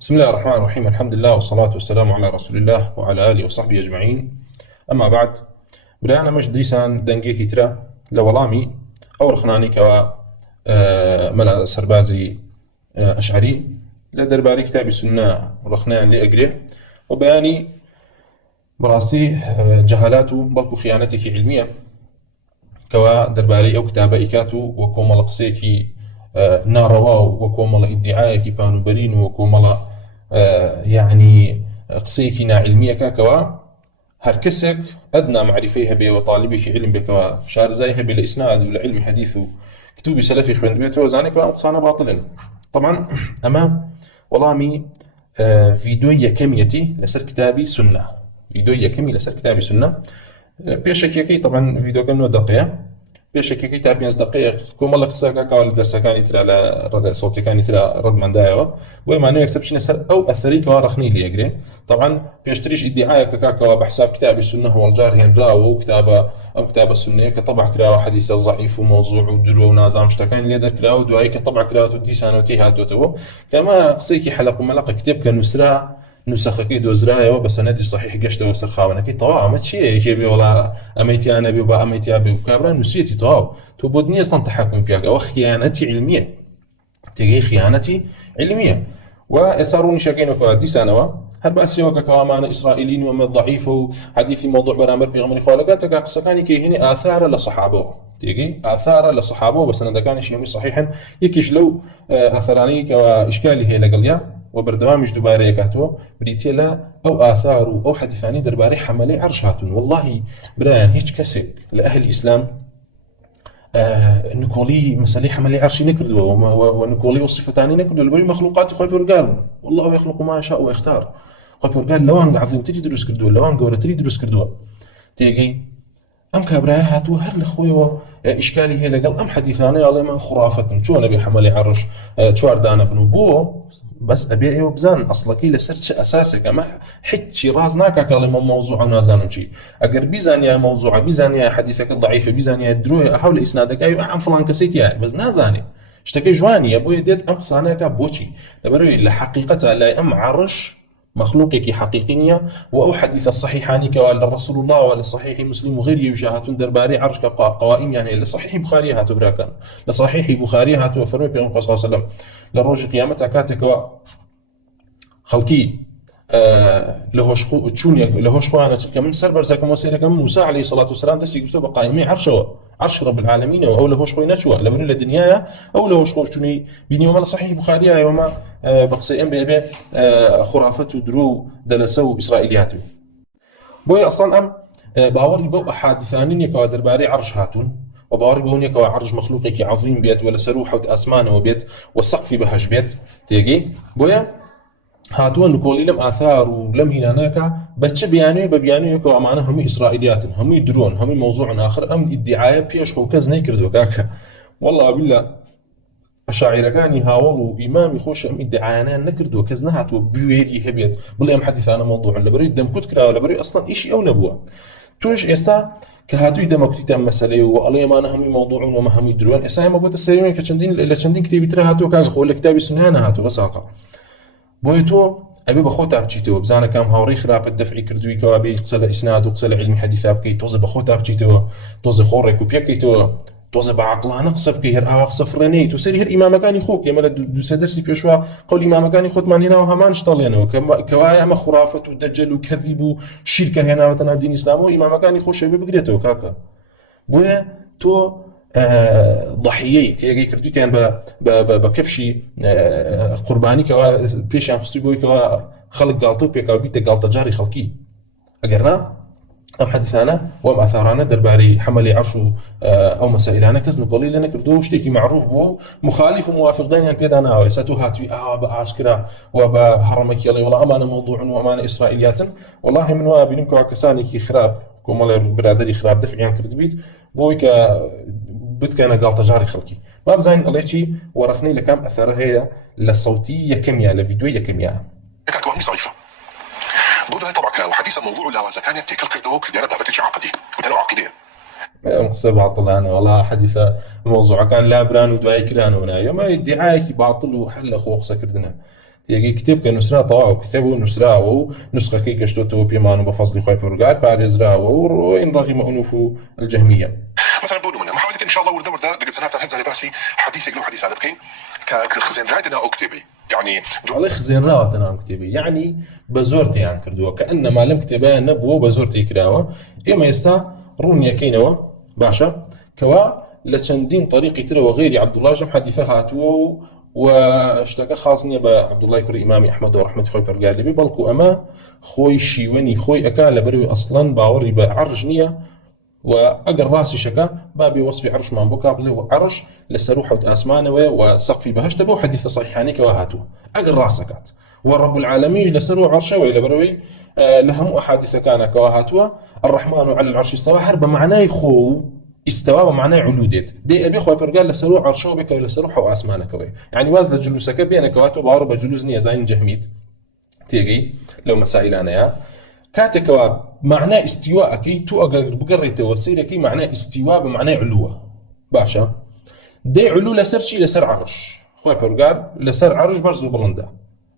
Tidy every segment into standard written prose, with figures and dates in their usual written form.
بسم الله الرحمن الرحيم. الحمد لله والصلاة والسلام على رسول الله وعلى آله وصحبه أجمعين. أما بعد، برایانە مەش دیسان دەنگێکی ترە لە وەڵامی ئەو ڕخنانی کەوا مەلا سەربازی ئەشعری لە دەربارەی کتابی سونە ڕخنەیان لێ ئەگرێ و بەیانی بەڕاستی جەهالات و بەڵکو خیانەتێکی علمیە کەوا دەربارەی ئەو کتابە ئیکات و وە کۆمەڵە قسەیەکی ناڕەوا و وە کۆمەڵە ئیدعایەکی پانوبەرین و وە کۆمەڵە يعني قسەیەکی ناعلمیەکە کەوا هەر کەسێک ئەدنا معرفەی هەبێ و طالبێکی علم بێتەوە شارزای هەبێ لە ئیسناد و لە علمی حەدیث و کتوبی سەلەفی خوێندبێتەوە زانێت کە ئەم قسانە باتڵن. طبعا ئەمە وەڵامی ڤیدۆی یەکەمیەتی لەسەر کتابی سونە، ڤیدۆی یەکەمی لەسەر کتابی سونە. پێشەکیەکەی طبعا ڤیدۆکە 9 دقەیە، پێشەکیەکەی تا 5 دقەیە کۆمەڵە قسەکەکەوە لە دەرسەکانی ترا لە ڕێگە سەوتەکانی ترا ڕەدمەندایەوە بۆ ئێمانەوە یەکسەر بچینە سەر ئەو ئەثەری کەوا ڕخنەی لێگرێ. طبعا پێشتریش ئیدعایەکە کاکەوە بە حساب کتابی سونە هەوڵجار هێنراوە و ئەم کتابە سونەیە کە طبع کراوە حەدیثە ضعیف و مەوزوع و درۆ و نازام شتەکانی لێ دەرکراوە، دوایی کە طبع کراوە و دیسانەوەتی هاتوۆتەوە کە ئەمە قسەیەکی حەلەق و مەلەقە کتێب کە نووسرا نووسەخەکەی دۆزرایەوە بە سەنەدی صحیح گەشتەوە سەر خاوەنەکەی تەواو. ئەمە چییە یەکێ بێ وڵا ئەمەیتیانە بێ و بە ئەمەیتیا بێ و کابرا نووسێتی تەواو تۆ بۆت نییە ئەستان تەحەکومی پیاکە، ئەوە خیانەتی علمیە، تێگەی خیانەتی علمیە. و ئێستا ڕوونیشەکەینەوە دیسانەوە هەر باسیەوە کە ئەمانە ئیسرائیلین و ئەمە ضعیفە و حەدیثی مەوضوع بەرامبەر پێغەمبەری خوا لەگاتەکە قسەکانی کە هێنی ئاثارە لە سەحابەوە، تێگەی ئاثارە لە سەحابەوە بە سەنەدەکانیشی هەمووی صحیحن. یەکیش لەو ئاثارانەی کەوا ئیشکالی هەیە لەگەڵیا و بەردەوامیش دووبارە یەکاتەوە بریتیە لە ئەو ئاثار و ئەو حەدیثانی دەربارەی حەملەی عەرش هاتوون. وەڵڵاهی برایان هیچ کەسێک لە ئەهلی ئیسلام نکۆڵی مەسەلەی حەملەی عەرشی نەکردووە و نکۆڵی وەصفەتانی نەکردووە لەبەری مەخلوقاتی خۆی پەروەردگارن. والله يخلق ما يشاء ويختار. خۆی پەروەردگار لەوان عەظیمتری دروست کردووە، لەوان گەورەتری دروست کردووە. تێگەی ئەم کابرایە هاتووە هەر لە خۆیەوە ئیشکالی هەیە لەگەڵ ئەم حەدیثانەی ئەڵێ من خوڕافەتن چۆن ئەبێ حەملەی عەرش چواردانە بن و بۆ بەس ئەبێ ئێوە بزان ئەسڵەکەی لەسەر چه ئەساسێک. ئەمە هیچی ڕاز ناکا کە ئەڵێ مە مەوزوع نازانم چی. ئەگەر بیزانیایە مەوزوعە، بیزانیایە حەدیثەکە ضعیفە، بیزانیایە درۆیە هەو لە ئیسنادەکەی ئەم فڵان کەسەی تایە بەس نازانێ شتەکەی جوانیە بۆیە دێت ئەم قسانەکە بۆچی لەبەرەوەی لە حەقیقەتە لای ئەم عەرش مخلوقێکی حقیقی نییە و ئەو حەدیثە صحیحانی کەوا لە رسول الله و لە صحیحی مسلم و غیری ویش هاتوون دەربارەی عەرش کە قەوائمیان هەیە. لە صحیحی بوخاری هاتووە براکەن، لە صحیحی بوخاری هاتووە فەرمووی پێغەمبەر صلی الله علیه و سلم لە ڕۆژی قیامەت کاتێکەوە خەڵکی لە هۆش خۆیانە چکە من سەر بەرزەکەم و سەیرەکەم موسا عەلەیهی سەڵات وسەلام دەستی گرتووە بە قایمەی عەرشەوە، عەرش رب العالمینەوە، ئەو لە هۆش خۆی نەچووە لەبەرەوەی لە دنیایە ئەو لە هۆش خۆشتوونی بینیوەمە لە صحیحی بوخاریایە وەمە بە قسەی ئەم بێ خوڕافەت و درۆ و دەلەسە و ئیسرائیلیات بێ. بۆیە ئەسڵەن ئەم باوەڕی بەو ئەحادیثانە نییە دەربارەی عەرش هاتوون و باوەڕی بەو نییە عەرش مەخلوقێکی عەظیم بێت و لەسەر و حەوت ئاسمانەوە بێت و سەقفی بەهەش بێت. تێگەی بۆیە هاتووە نکۆڵی لەم ئاثار و لەم هینانەکە بە چ بیانوێ بە بیانوێکەوە ئەمانە هەمووی ئیسرائیلیاتن، هەمووی درۆن، هەمووی مەوزوعن. آخر ئەم ئیدعایە پێش خۆ کەس نەیکردووە کاکە. والله بالله ئەشاعیرەکانی هاوڵ و ئیمامی خۆش ئەم ئیدعایانیان نەکردووە، کەس نەهاتووە بوێری هەبێت بڵێ ئەم حەدیثانە مەوضوعن لەبەرەوەی دەمکوت کراوە، لەبەرەوەی ئەسڵەن ئیشی ئەو نەبووە. تۆش ئێستا کە هاتووی دەمەکوتیتە مەسەلەی و ئەڵێ ئەمانە هەمووی مەوضوعن و هەمووی درۆن. ئێستا ئێمە بۆتە سەریوێن کە لە چەندین کتێبی ترە هاتووە کاکە، خۆ لە کتابی سونەیانە هاتووە بەساقە. بۆیە تۆ ئەبێ بە خۆت بچیتەوە بزانە کام هاوڕێی خراپەت دەفعی کردووی کەوا بێ قسە لە ئیسناد و قسە لە علمی حەدیثا بکەیت، تۆزە بە خۆت بچیتەوە، تۆزە خۆڕێک و پێکەیتەوە، تۆزە بە عەقڵانە قسە بکەی، هەر ئاوا قسە فڕێنەیت و سەری هەر ئیمامەکانی خۆک. ئێمە لە دووسێ دەرسی پێشوا قەولی ئیمامەکانی خۆتمان هێناوە هەمان شتەڵێنەوە کەوایە ئەمە خوڕافەت و دەجەل و کەذیب و شیرکە هێناوەتە ناو دینی ئیسلام و ئیمامەکانی خۆش ئەبێ بگرێتەوە کاکە. بۆیە تۆ ضحیەی تێگەی کردویتیان بە کەپشی قوربانی کەوا پێشیان خستووی بۆی کەوا خەڵک گاڵتە و پێکاو بیتە گاڵتەجاری خەڵکی. ئەگەرنا ئەم حەدیثانە و ئەم ئاثارانە دەربارەی حەملەی عەرش و ئەو مەسائلانە کەس نکۆڵی لێ نەکردووە، شتێکی معروف بووە و مخالیف و موافقدانیان پێدا ناوە. ئێستا تۆ هاتووی بە ئاشکرا و بە هەڕەمەکی ئەڵێ وەڵا ئەمانە مەوضوعن و ئەمانە ئیسرائیلیاتن. وەڵاهی من وایە بینم کەوا کەسانێکی خراپ کۆمەڵێ برادەری خراپ دەفعیان کردبیت بۆی کە بتکەنە گاڵتەجاری خەڵکی. با بزانین ئەڵێ چی وەرەخنەی لە کام ئەثەرە هەیە لە سەوتی یەکەمیان لە ڤیدۆی یەکەمیان. بوده طبعا وحديث الموضوع لا وزكان تكل كردو كديره دابتي عقدي وتلو عقديه قصة باطلانة والله حديثة موضوع كان لا بران ودواي كرانونا يوم ادعاء باطل وحل خو قصة كردنا تيجي كتاب كنسرا طواو كتابه نسرا و نسخة كي كشتوتو بيمانو بفضل خوي بورغال باريزرا وإن رغم أنوف الجهمية مثلا بونو منها محاولة ان شاء الله ورده لقد سنه تاع هزه باسي حديث يقولوا حديث سابقين كخزين رايتنا او كتابي يعني على خزين راوت أنا كتابي يعني بزورتي عن كردوه كأنما لم كتابها نبوه بزورتي كراوه إما يستا رونيا كينوا باشا كوا لچندين طريقي ترى وغيري عبد الله جم حديثها هاتوه واشتكى خاصني بعبد الله كري إمام أحمد ورحمة خوي برقالي ببلكو أما خوي شيوني خوي أكال بروي أصلا باوري بعرجنية وأقر راسي شكا بابي وصفي عرش من بوكابلي وعرش لسروحة وأسمانه وسقفي بهشت بو حديث صحيحاني كواهاتو أقر راسكات ورب العالمين لسرو عرشه وإلى بروي لهم أحاديث كان كواهاتو الرحمن على العرش استوى حرب معناه خو استوى ومعناه علودت دي ابي خو برقال لسرو عرشه بك لسروح واسمانه كوي يعني وازد جلوسك بينك واتو باور بجلوس نيه زين جهميت تيجي لو مسائل انا يا كاتك معناه استواء كي تو بقريته وسيرك معناه استواء بمعنى علوه باشا دي علو لسر شي لسر عرش خو برقال لسر عرش برزو بلنده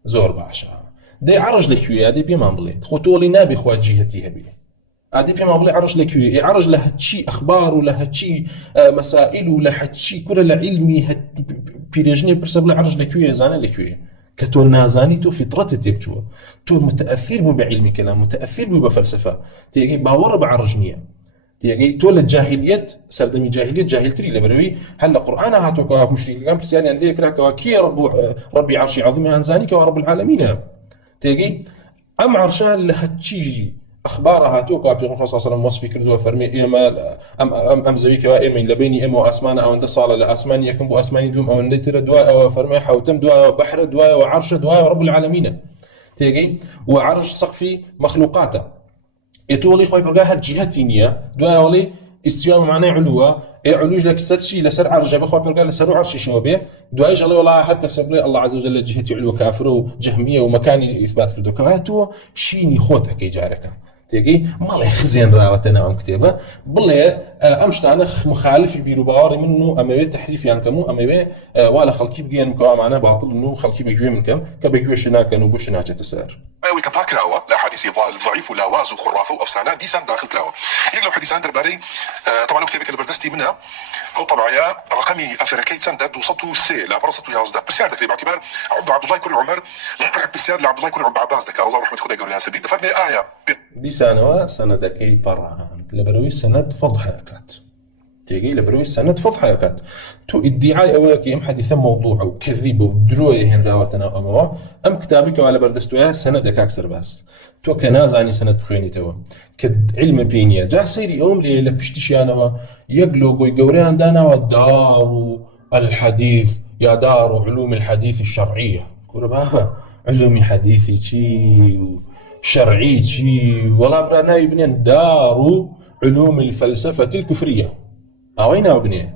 زور باشا دي عرج لكوي هذه بيمان بليت خوتولي نابي خو جهتي هبي هذه بيمان بلي عرج لكوي عرج له شي اخبار وله شي مسائل وله شي كل علمي بيرجني برسب له عرج لكوي زانه لكوي كتو نازاني تو فطرتي تكتو تو متاثر بو بعلمي كلام متاثر بو بفلسفه تيجي باور بعرجنيه تيجي تو الجاهليه سردمي جاهليه جاهلتري لبروي هلا قران هاتو كوا مشرك كان بس يعني عندي كراكوا كي ربي عرشي عظيم انزاني كوا رب العالمين تيجي ام عرشان لهتشي اخبارها توكا بيغمبر صلى الله عليه وسلم وصفي كردوا فرمي اما ام زويك وامين لبيني ام واسمان او اند صال لاسمان يكن بو اسماني دوم او اندتر دواء فرمي حوتم دواء بحر دواء وعرش دواء رب العالمين تيجي وعرش سقفي مخلوقاته يتولي خوي برقاها الجهتينيه دواء ولي استواء معناه علوه علوج لك ستشي لسر عرج بخوا برقال لسر عرش شوبه دواء جل والله هكا سبري الله عز وجل جهتي علو كافر وجهميه ومكاني اثبات كردو كواتو شيني خوتك كي جارك تيجي مالي خزين راوتنا ام كتابه بلي امشت انا مخالف البيرو باوري منه اما تحريف يعني كمو اما ولا خلقي بقين مكوا معنا باطل انه خلقي بيجوي من كم كبيجوي شنا كانوا بوشنا تسار ايوه كباكراوه لا حديث ضعيف ولا واز وخرافه وافسانه ديسان داخل كراوه يقلو حديثان درباري طبعا كتابك البردستي منها او طبعا رقمي افريكي سندد وصلتو سي لا برصتو يازدا بس يعني باعتبار عبد الله كوري عمر بس لعبد الله كوري عباس دكا رضا رحمه خدي قولها سبيل دفرني دي سنه سندكي برهان لبروي سند فضحكات تيجي لبروي سند فضحكات تو ادعاء اولك ام حديث موضوع وكذب ودروي هن راوتنا اموا ام كتابك ولا بردستوها سندك اكثر بس تو كنازاني سند بخويني تو كد علم بينيا جا سيري يوم لي لبشتشي انا يقلو قوي قوريان دانا ودار الحديث يا دار علوم الحديث الشرعيه كور بابا علوم حديثي شي شرعي شي والله برانا يبنين دار علوم الفلسفه الكفريه اوين ابني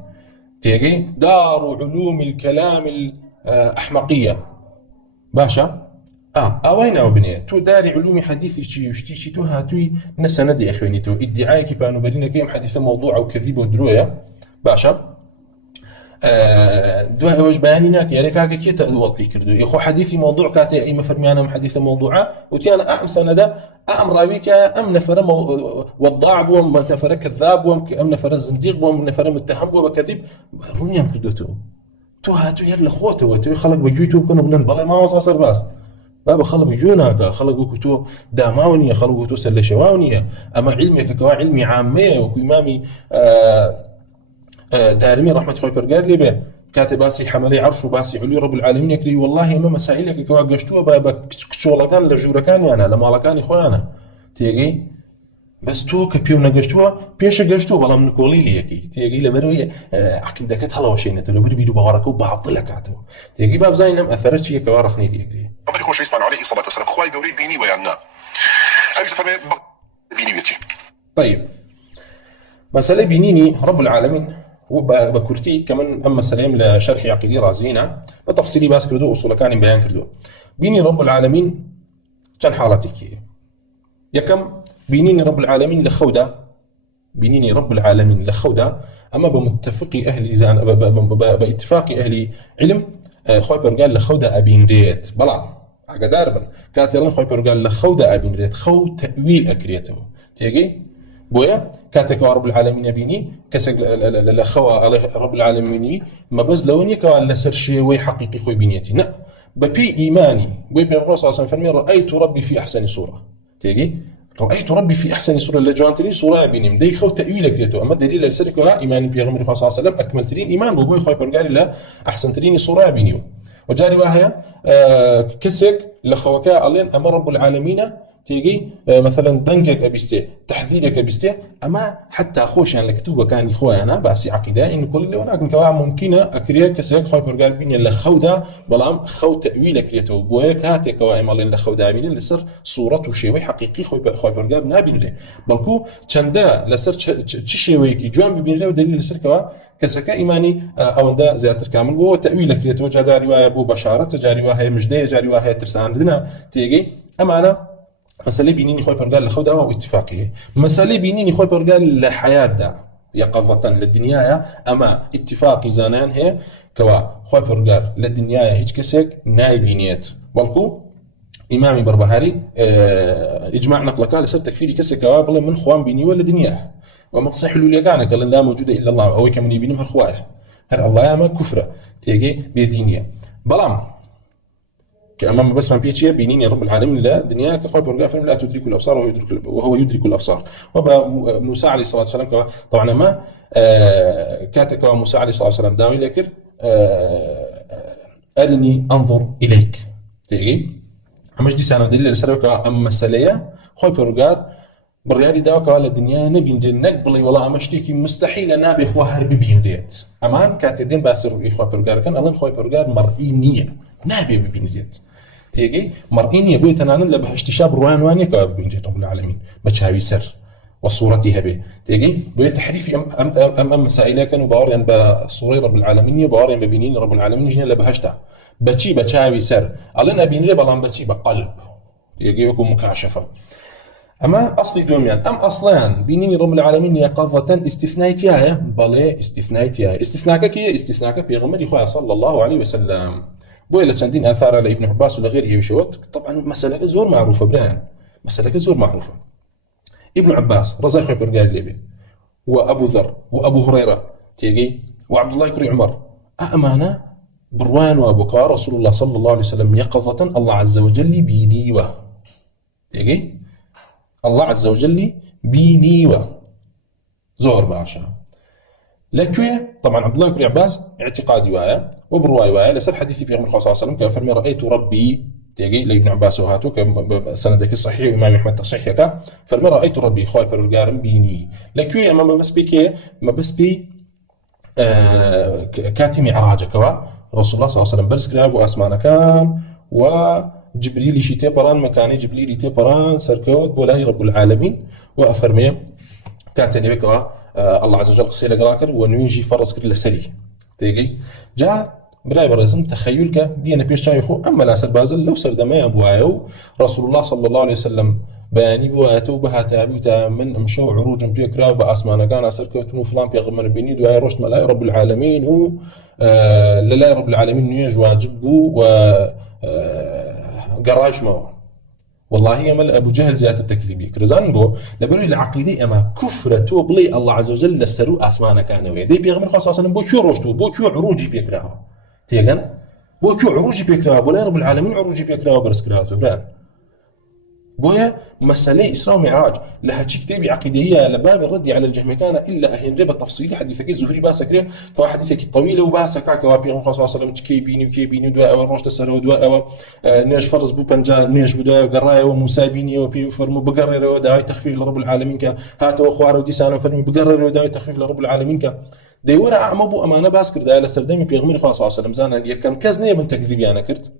تيجي دار علوم الكلام الاحمقيه باشا اوين ابني تو داري علوم حديثي شي وشتي تو هاتوي نسند يا اخواني تو ادعائك بانو برينا كيم حديث موضوع او كذب ودرويا باشا دو هوج بيانيناك يا ريكاك كي توضي كردو يخو حديثي موضوع كاتي اي مفرميانا حديث موضوعه وتي انا اهم سنده ام راويت يا ام نفر وضاع بو ام نفر كذاب بو ام نفر زنديق بو ام نفر متهم بو بكذب رونيا كردو تو هاتو يلا خوته وتو خلق بجيتو كانوا بلن بالله ما وصل باس بابا خلق بيجونا خلقوا كتو داماونيه خلقوا كتو سلشواونيه اما علمك كوا علمي عاميه وكو امامي دارمي رحمة خوي برقال لي به كاتب باسي حملي عرش وباسي علي رب العالمين يكري والله ما مسائلك كوا قشتوها بابا كشولكان لجوركان يعني لمالكان اخوانا تيجي بس تو كبيو نقشتوها بيش قشتو والله من كولي لي يكي تيجي لبروي عقيدك هلا وشينا تلو بيدو بغاركو بعطلك عتو تيجي باب زينم اثرت شي كوا رخني لي يكري امري خوش يسمع عليه الصلاه والسلام خوي قوري بيني ويانا ايش تفهم بيني ويتي طيب مسألة بينيني رب العالمين وبكرتي كمان اما سلام لشرح عقيدي رازينا بتفصيلي باس كردو اصول كان بيان كردو بيني رب العالمين كان حالتك يكم بينيني رب العالمين لخودا بينيني رب العالمين لخودا اما بمتفقي اهلي زان باتفاقي اهلي علم خوي برقال لخودا ابين ريت بلا ئاگادار بن کاتێڵن خۆی پەروەردگار لە خەودا ئابینرێت خەو تەویل ئەکرێتەوە تێگەی بۆیە کاتێکەوە رب العالمین بینی کەسێک لە خەوە ئەڵێ رب العالمینی مەبەست لەوە نیە کەوا لەسەر شێوەی حەقیقی خۆی بینێتی نە بەپێی ئیمانی بۆی پێغەمبەر صلی الله علیه و فەرمی رأیت ربی فی أحسن صورة تێگەی رأيت ربي في أحسن صورة لجوانترين صورة بينهم دي خو تأويل كريتو أما دليل السرك إيمان بيغمر صلى الله عليه وسلم أكمل ترين إيمان بوجود خوي برجال لا أحسن ترين صورة بينيو وجاري وهي كسك لخوكا ألين أمر رب العالمين تيجي مثلا دنجك أبيستي تحذيرك أبيستي أما حتى خوش يعني الكتوبة كان إخوة أنا بس عقيدة إن كل اللي هناك كوا ممكنة أكريه كسر خوي برجال بيني لخودا بلام خو تأويل كريتو بويك هاتي كوا إمالين لخودا بيني لسر صورة وشيء حقيقي خوي برجال نابينه بلكو چندا لسر شيء كي جوان بينه ودليل لسر كوا كسكا إيماني أو ده زيادة كامل هو تأويل كريتو جاري ويا أبو بشارة جاري ويا مجدة جاري ويا ترسان بدنا تيجي أما أنا مسألة بينيني خوي برجال لخودا أو اتفاقية مسألة بينيني خوي برجال لحياته يقظة للدنيا أما اتفاقي زانان هي كوا خوي برجال للدنيا هيك كسك نايبينيت بالكو إمامي بربهاري إجماع نقلك لسر تكفيري كسك كوا بلا من خوان بيني ولا دنيا وما قصي حلول يقانا قال لا موجودة إلا الله أو كمن يبينهم هالخوائه هر الله ياما كفرة تيجي بيدينية بلام كأمام بس ما بيجي بينيني رب العالمين لا دنيا كخوي برجع لا تدرك الأبصار وهو يدرك الأبصار وموسى عليه الصلاة والسلام طبعا ما كاتك موسى عليه الصلاة والسلام داوي لكن أرني أنظر إليك تيجي أمش دي سنة دليل السلوك أما السلية خوي برجع بالريالي داوك على الدنيا نبي نقبلي والله أمشتيكي مستحيل نابي إخوة هربي بيم ديت أمان كاتدين باسر إخوة برجع كان الله إخوة برجع مرئينية نابي ببين ديت تيجي مرئينية بوي تنانن لبه اشتشاب روان وانية كواب بين رب العالمين بتشاوي سر وصورتها به تيجي بوي تحريف أم مسائل كانوا باوريان بصورة رب العالمين باوريان ببينين رب العالمين جهة لبهشته بتشي بتشاوي سر ألين أبين لي بلان بتشي بقلب تيجي يكون مكاشفة أما أصلي دوميان أم أصلان بينيني رب العالمين يقظة استثنائيتها بلى استثنائيتها استثناءك بيغمر إخوة صلى الله عليه وسلم بويلة شندين آثار على ابن عباس ولا غيره وشوت طبعا مسألة زور معروفة بران مسألة زور معروفة ابن عباس رضي الله عنه قال لي وأبو ذر وأبو هريرة تيجي وعبد الله بن عمر أمانة بروان وأبوكار رسول الله صلى الله عليه وسلم يقظة الله عز وجل بيني تيجي الله عز وجل بيني زور باشا لكن طبعا عبد الله بن عباس اعتقادي وايا وبرواي وايا لسر حديث في محمد صلى الله عليه وسلم كفرمي رأيت ربي تيجي لابن عباس وهاتو سندك الصحيح وإمام أحمد تصحيح كا فرمي رأيت ربي خوي برجارم بيني لكن يا ما بس بي ما بس بي كاتي معراجك رسول الله صلى الله عليه وسلم برز كلاب وأسمان كان وجبريل شيتي بران مكاني جبريل تبران سركوت بولاي رب العالمين وأفرمي كاتني بك الله عز وجل قصيلة قراكر ونيجي فرز كل سري تيجي جاء براي برزم تخيلك بينا بيش شايخو أما لا سربازل لو سردما أبوايو رسول الله صلى الله عليه وسلم باني بواتو بها تابوتا من مشو عروج بيكرا بأسمان كان سركوت فلان بيغمر بيني دعاء رشد ملاي رب العالمين هو لله رب العالمين نيج واجبه و قراش ما والله يمل أبو جهل زيادة التكذيبية كرزان بو لبنو العقيدة أما كفرة بلي الله عز وجل لسرو أسمانا كانوا دي بيغمر خاصة أصلا بو شو رشتو بو شو عروجي بيكراها تيغن بو شو عروجي بيكراها بولا رب العالمين عروجي بيكراها برسكراها تبران بويا مسألة إسراء ومعراج لها كتابي عقيدية لباب الرد على الجهمية كان إلا أهين ربا تفصيلي حديثك الزهري باسكري كوا حديثك طويلة وباسكا كوا بيغمر خاصة أصلا كيبيني ودواء ورشد السر ودواء نيش فرز بو بنجان نيش بدا قرايا وموسى بيني وبي فرمو بقرر وداوي تخفيف لرب العالمين كا هاتوا أخوار وديسان وفرمو بقرر وداوي تخفيف لرب العالمين كا ديورا أعمبو أمانة باسكر دا إلى سردامي بيغمر خاصة أصلا زانا يكم كزنية من تكذيبي أنا كرت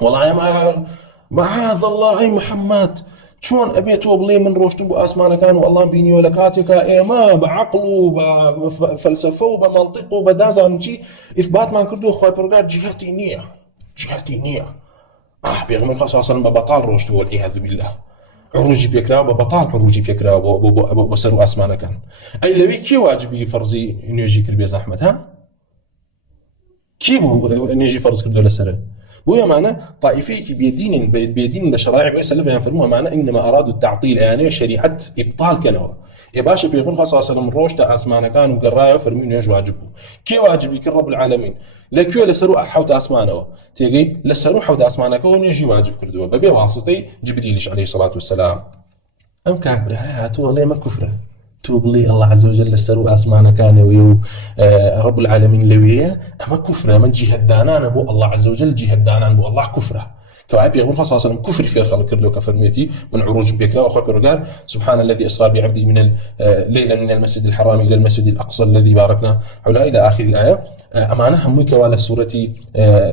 والله ما معاذ الله أي محمد شلون أبيت وبلي من روشتم بأسمانه كانوا الله بيني ولكاتك إما بعقله بفلسفه وبمنطقه بدازا شيء إثبات ما كردو خوي برجع جهتي نية بيغمر خاصة أصلا ببطال روشته والعياذ بالله عروجي بيكرا ببطال عروجي بيكرا بسرو أسمانه كان أي لوي كي واجبي فرضي إنه يجي كربي زحمة ها كيف نيجي فرض كردو لسره بويا معنا طائفيك بيدين بشرائع ويسلف يعني فرموها معنا إنما أرادوا التعطيل يعني شريعة إبطال كانوا يباشا بيقول خاصة صلى الله عليه وسلم روش تا أسمانا كانوا قرايا فرمين يج واجبه كي واجب يكون رب العالمين لكيو لسروا حوت أسمانه تيجي لسروا حوت أسمانه كون يجي واجب كردوا ببي واسطي جبريل عليه الصلاة والسلام أم كعبر هاتوا والله ما كفره توب لي الله عز وجل لسروا أسمانا كان ويو رب العالمين لويا أما كفره من جهة دانان بو الله عز وجل جهة دانان بو الله كفره كعب يقول صلى الله عليه وسلم كفر في خلق كردو كفرميتي من عروج بيكرا وخوك رجال سبحان الذي أسرى بعبده من ليلا من المسجد الحرام إلى المسجد الأقصى الذي باركنا حوله إلى آخر الآية أمانة هم كوالا سورة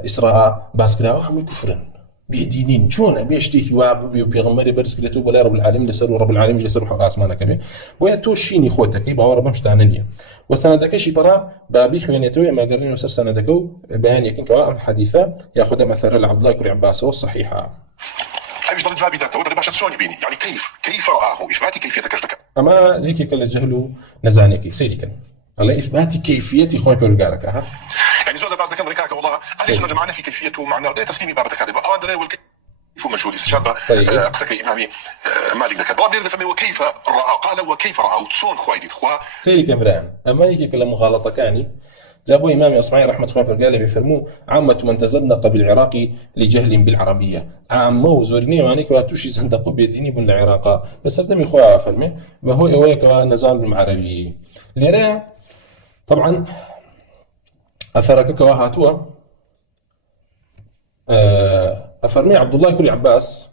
إسراء باسكرا هم كفرا بيدينين شون بيشتي واب بيغمر برس كده ولا رب العالمين لسر رب العالمين جسر حق اسمانك به ويا توشيني خوتك باور بمش تعننيه وسندك شي برا بابي خوينيتو ما قرني وسر سندكو بيان يكن كوا حديثه ياخذ مثلا عبد الله بن عباس والصحيحه حبيش ضل جوابي ده تقدر باش تسوني بيني يعني كيف رآه إثبات كيفية كشتك اما ليك كل جهل نزانك سيري كان على اثبات كيفيه خوي بيرجارك ها يعني زوز بعض كان ركاك والله اهل السنه جمعنا في كيفيته ومعنى ده تسليمي بابتك هذا او اندري والكيف مجهول استشهاد اقصى كي امامي مالك ذكر باب يرد فمي وكيف راى قال وكيف راى تسون خويدي خوا سيري كامران اما يجي كلام مغالطه كاني جابوا إمام إصمعي رحمة الله قال بيفرموا عامة من تزندق بالعراق لجهل بالعربية عامة وزورني مانيك واتوشي زندقوا بيديني بن العراق بس هذا مخوا فرمي وهو إويك ونزام بالعربية لرا طبعا أثرك كواهاتوا أفرمي عبد الله كري عباس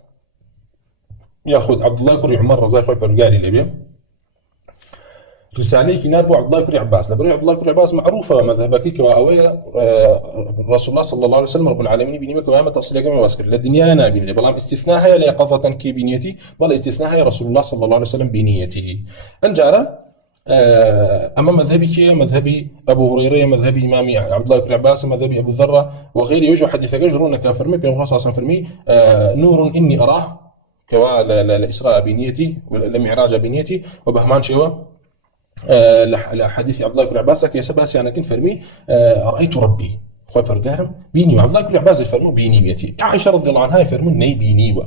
ياخذ عبد الله كري عمر رزاق خوي برقالي ليبيا رسالة كنار بو عبد الله كري عباس لبري عبد الله كري عباس معروفة مذهبك كواوية رسول الله صلى الله عليه وسلم رب العالمين بيني مكوامة تصلي كما واسكر للدنيا أنا بيني بلام استثناءها ليقظة كي بنيتي بل استثناءها رسول الله صلى الله عليه وسلم بنيته أنجارة أما مذهبي كي مذهبي أبو هريرة مذهبي إمامي عبد الله بن عباس مذهبي أبو ذرة وغيره يوجد حديث يجرون كافرمي بين الله صلى الله عليه وسلم نور إني أراه كوا لإسراء بنيتي لمعراج بنيتي وبهمان شوا لحديث عبد الله بن عباس كي سباسي أنا كنت فرمي رأيت ربي خوي برقارم بيني وعبد الله بن عباس يفرموا بيني بيتي عائشة رضي الله عنها يفرموا ني بيني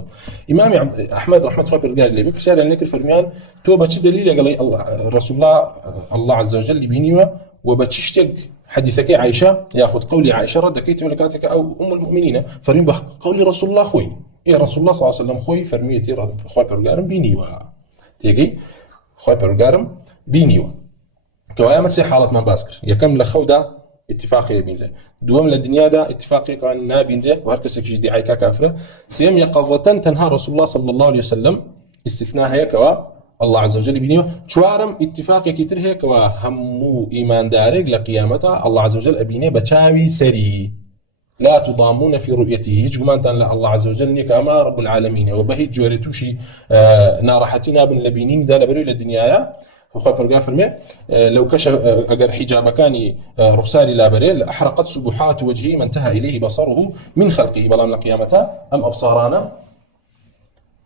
إمام أحمد رحمة الله برقار اللي بك سأل لك الفرميان تو بتش دليل قال لي الله رسول الله عز وجل بيني وبتشتق حديثك عائشة ياخذ قولي عائشة ردكيت ولكاتك أو أم المؤمنين فرمي قولي رسول الله خوي إيه رسول الله صلى الله عليه وسلم خوي فرميتي خوي برقارم بيني تيجي خوي برقارم بيني كوايا مسي حالة ما باسكر يكم لخودا اتفاقية بين له دوم للدنيا دا اتفاقية كان نابين له وهركسك جدي عيكا كافرة سيم يقظة تنهى رسول الله صلى الله عليه وسلم استثناء هيك الله عز وجل بيني شوارم اتفاقية كتير هيك وهمو إيمان دارك لقيامته الله عز وجل أبيني بتشاوي سري لا تضامون في رؤيته يجمعن تان الله عز وجل نيك أما رب العالمين وبهي جوريتوشي نارحتنا بن لبينين دا لبرو للدنيا وخوي برقا فرمي لو كشف أجر حجاب كاني رخساري لابريل أحرقت سبحات وجهه ما انتهى إليه بصره من خلقه بلام لقيامته أم أبصارانا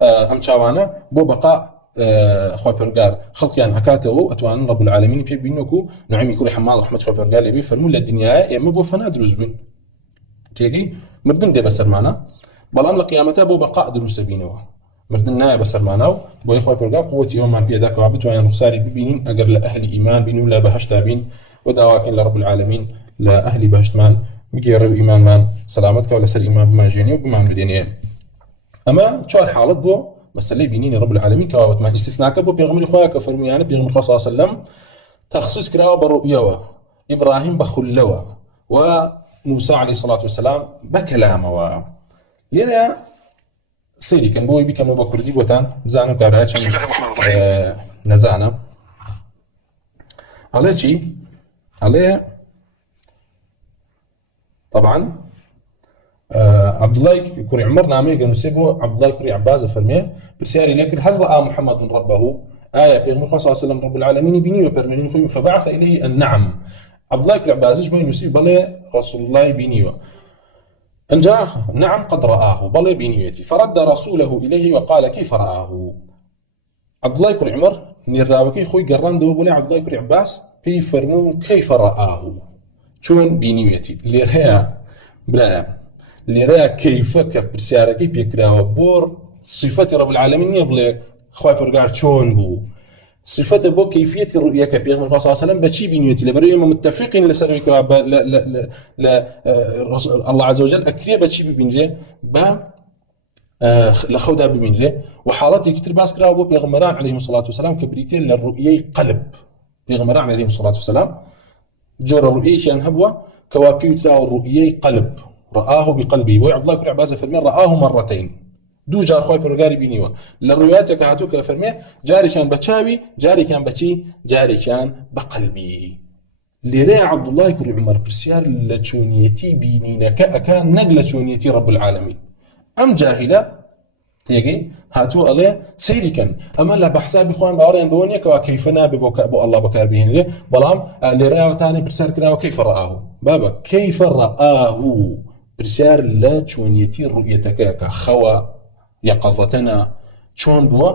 أم شاوانا بو بقاء خوي برقا خلقيان هكاته أتوان رب العالمين بي بينكو نعم يكون حماد رحمة خوي برقا لي بيفرموا للدنيا يا بو فنا دروز بين تيجي مردن دي بسر معنا بلام لقيامته بو بقاء دروس بينه مردنا بسر ماناو بو اخوي برقا قوتي يوم ما بيداك وعبت وين رخساري ببينين اجر لاهل ايمان بينو لا بهشتا بين ودواكن لرب العالمين لا اهل بهشت مان ميجر ايمان مان سلامتك ولا سر ايمان بما جيني وبما مدينين اما شو حالت بو مسلي بينين رب العالمين كواوت ما استثناء بو بيغمر اخويا كفرميان بيغمر صلى الله عليه وسلم تخصيص كراو بالرؤيا ابراهيم بخلوا وموسى عليه الصلاه والسلام بكلامه لنا سيري كان بوي بكم بكردي بوتان زانو كاراتش بسم الله الرحمن الرحيم نزانا على شيء عليه طبعا عبد الله كوري عمر نامي قالوا سيبو عبد الله كوري عباس فرمي بسياري لكن هل راى محمد ربه آية بيغمر صلى الله عليه وسلم رب العالمين بيني وبرمين فبعث إليه النعم عبد الله كوري عباس بين يسيب بلي رسول الله بيني أن جاء نعم قد رآه بل بنيتي فرد رسوله إليه وقال كيف رآه عبد الله كري عمر نراوكي خوي قران دو بولي عبد الله كري عباس في فرمون كيف رآه شون بنيتي اللي هي بلا لێرەیە کەیفە کە پرسیارەکەی پێکراوە بۆ صفەتی رب العالمین نییە بڵێ خوای پەروەردگار چۆن بوو، صفەتە بۆ کەیفیەتی ڕوئیەکە پێغەمبەر صلی الله علیه و سلم بەچی بینیوێتی لەبەرەوەی ئێمە متفقین لەسەرەوەی کە الله عز وجل ئەکرێ بەچی ببینرێ بە لە خەودا ببینرێ و حاڵەتێکی تر باس کراوە بۆ پێغەمبەران عەلەیهیم الصلاة والسلام کە بریتێ لە ڕوئیەی قەلب. پێغەمبەران عەلەیهیم الصلاة والسلام جۆرە ڕوئیەکیان هەبووە کەوا پێی وتراوە ڕوئیەی قەلب، رآه بقلبه، بۆی عەبدوڵڵاه کوڕی عەباس فەرمێ رآه مرتين، دوو جار خۆی پەروەردگاری بینیوە. لە ڕوایەتێکە هاتووە کە فەرمێ جارێکیان بە چاوی، جارێکیان بەچی، جارێکیان بە قەلبی. لێرەیە عەبدوڵڵاه کوڕی عومەر پرسیار لە چۆنیەتی بینینەکە ئەکا نەک لە چۆنیەتی رب العالمین. ئەم جاهیلە تێگەی هاتووە ئەڵێ سەیریکەن، ئەمە لە بەحسابی خۆیان باوەڕیان بەوە نییە کەوا کەیفە نابێ بۆ ئەڵڵا بەکاربهێنرێ، بەڵام لێرەیەوەتانی پرسیار کراوە کەیفە رآه، بابە کەیفە رآه پرسیار لە چۆنیەتی ڕوئیەتەکەیەکە خەوە یەقەظەتەنە چۆن بووە،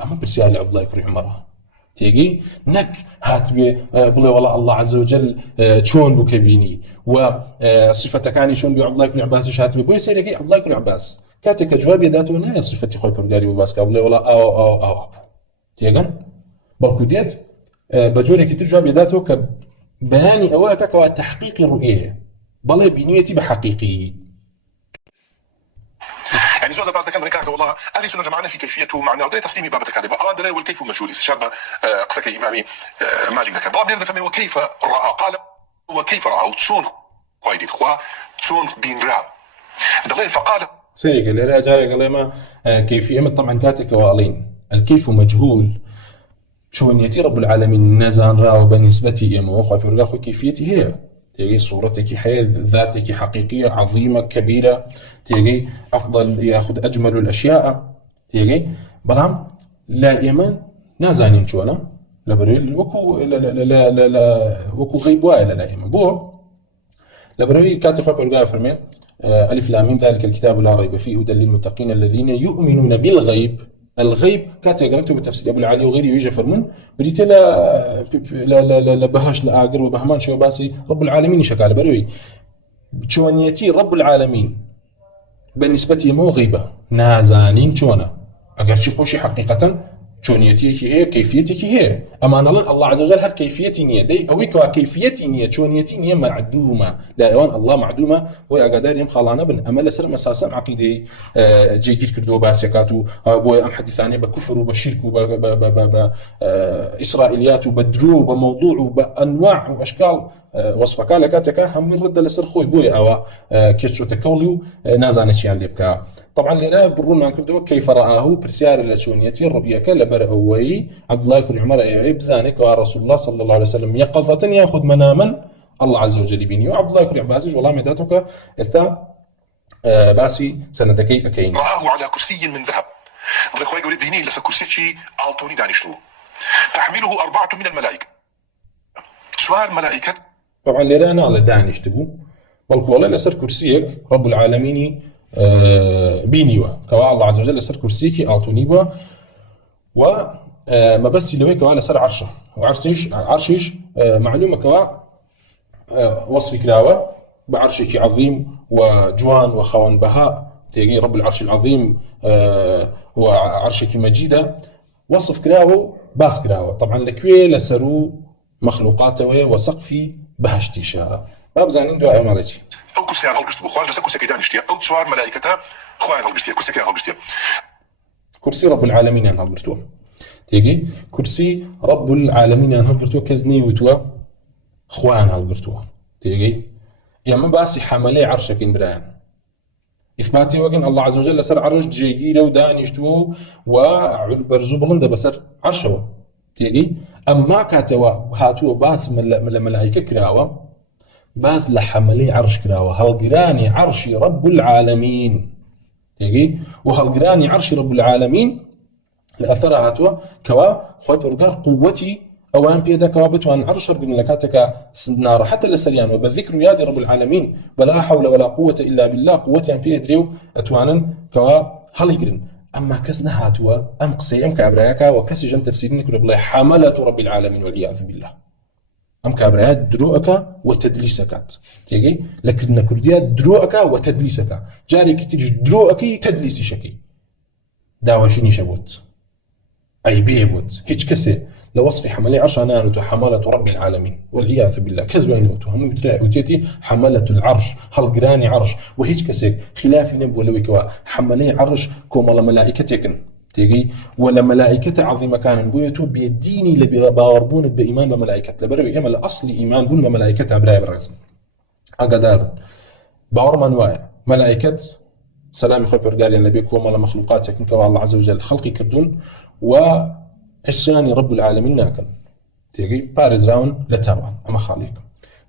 ئەمە پرسیار لە عەبدوڵڵاه کوڕی عومەرە تێگەی، نەک هاتبێ بڵێ وەڵا الله عز وجل چۆن بوو کە بینی و صفەتەکانی چۆن بوو عەبدوڵڵاه کوڕی عەباسیش هاتبێ بۆیە سەیرەکەی عەبدوڵڵاه کوڕی عەباس کاتێک کە جوابی داتەوە نایە صفەتی خۆی پەروەردگاری بۆ باس کا بڵێ وەڵا ئاوا تێگەن، بەڵکو دێت بە جۆرێکی تر جوابی داتەوە کە بەیانی ئەوەیە کەوا تەحقیقی ڕوئیەیە، بەڵێ بینیوێتی بە حەقیقی. يعني زوز بعض كان ركعت والله اهل السنه جمعنا في كيفيه معنى ودري تسليمي باب التكاذب اراد لا والكيف مجهول استشهاد قصك امامي مالك ذكر باب نرد فمي وكيف راى قال وكيف راى تسون قايد خوا تسون بين را دليل فقال سيرك اللي راجع قال ما كيفيه طبعا كاتك والين الكيف مجهول شونيتي رب العالمين نزان را وبالنسبه يما وخا في كيفيتي هي تيجي صورتك حياة ذاتك حقيقية عظيمة كبيرة، تيجي أفضل يأخذ أجمل الأشياء، تيجي بلام لا إيمان نازانين شونا لا بريل وكو لا لا لا لا لا وكو غيب وايل لا إيمان بو لا بريل كاتب خبر فرمي ألف لام ميم ذلك الكتاب لا ريب فيه هدى للمتقين الذين يؤمنون بالغيب. الغيب كاتي قرأته بتفسير أبو العالي وغيره يجي فرمون بريت لا بهاش لا أقر وبهمان شو باسي رب العالمين شكال بروي شونيتي رب العالمين بالنسبة لي مو غيبة نازانين شونا أقر شي خوشي حقيقة شونيتي هي كيفيتي هي أما الله عز وجل هر كيفيتي نية دي أويك كيفيتي نية شونيتي نية معدومة لا يوان الله معدومة ويقدر يم خلانا بن أما لسر مساسا عقيدة جيجير كردو باسيكاتو بو أم حديث ثاني بكفر وبشرك وبإسرائيليات وبدرو وبموضوع وبأنواع وأشكال وصفة كالكاتك هم من رد لسر خوي بوي أو كيشو تكوليو نازانشيان ليبكا. طبعا لنا برون ما كردو كيف رآه برسيار لشونيتي الرؤية كالبرأوي عبدالله كري عمر بزانك ورسول الله صلى الله عليه وسلم يقظة يأخذ مناما الله عز وجل بيني وعبد الله كري عباسي والله ميداتك استا باسي سندكي أكين رآه على كرسي من ذهب ضل خوي قولي بيني لسا كرسي ألطوني دانشتو تحمله 4 من الملائكة سؤال ملائكة طبعا لنا على دانشتبو بلكو والله لسر كرسيك رب العالمين بينيوا كوا الله عز وجل لسر كرسيكي ألطونيبوا وما بس اللي هيك ولا سر عرشه وعرشيش معلومة كوا وصف كراوة بعرشك عظيم وجوان وخوان بهاء تيجي رب العرش العظيم وعرشك مجيدة وصف كراوة باس كراوة طبعا لكوي لسرو مخلوقاته وسقفي بهشتيشا باب زانين دعاء مالتي أو كرسي هالقشت بخواج لسا كرسي كيدانشتيا أو سؤال ملائكة خوان هالقشتيا كرسي كان هالقشتيا كرسي رب العالمين يعني هالقشتوه تيجي كرسي رب العالمين يعني هالقشتوه كزني وتوا خوان هالقشتوه تيجي يا من باسي حملي عرشك إندران إثباتي وقن الله عز وجل سر عرش جيجي لو دانشتوه وبرزو بلنده بسر عرشه تيجي أما كاتوا هاتوا باس من الملائكة كراوة باس لحملي عرش كراوة هالقراني عرشي رب العالمين تيجي وهالقراني عرشي رب العالمين لأثرها هاتوا كوا خوي برقار قوتي أوان بيدا كوابت وان عرش رقم لكاتك سنار حتى لسريان وبالذكر يادي رب العالمين ولا حول ولا قوة إلا بالله قوتي أن بيدريو أتوانا كوا هالقرن أما كسنا هاتوا أم قصي أم كعبراياكا وكسي جن تفسيرين كرب الله حملة رب العالمين والعياذ بالله ام كابريات دروءك وتدليسكات تيجي لكن كرديات دروءك وتدليسك جاري كي تيجي دروءك تدليسي شكي داوشيني شبوت اي بيبوت هيك كسي لوصف حملي عرش أنا حملة رب العالمين والعياذ بالله كذبين وتهم وتيتي حملة العرش هالقراني عرش وهيك كسيك خلاف نبو لوي كوا حملي عرش كوما ملائكتك تيجي ولا ملائكة عظيمة كان بويتو بيديني لباوربون بإيمان بملائكة لبرو إيمان الأصل إيمان بون بملائكة عبراء بالرسم أقدار باور منواع ملائكة سلام خوي برجال النبي كوما مخلوقاتك كوا الله عز وجل خلقي كردون و عصيان رب العالمين ناكل تيجي بارز راون لتاوى أما خاليك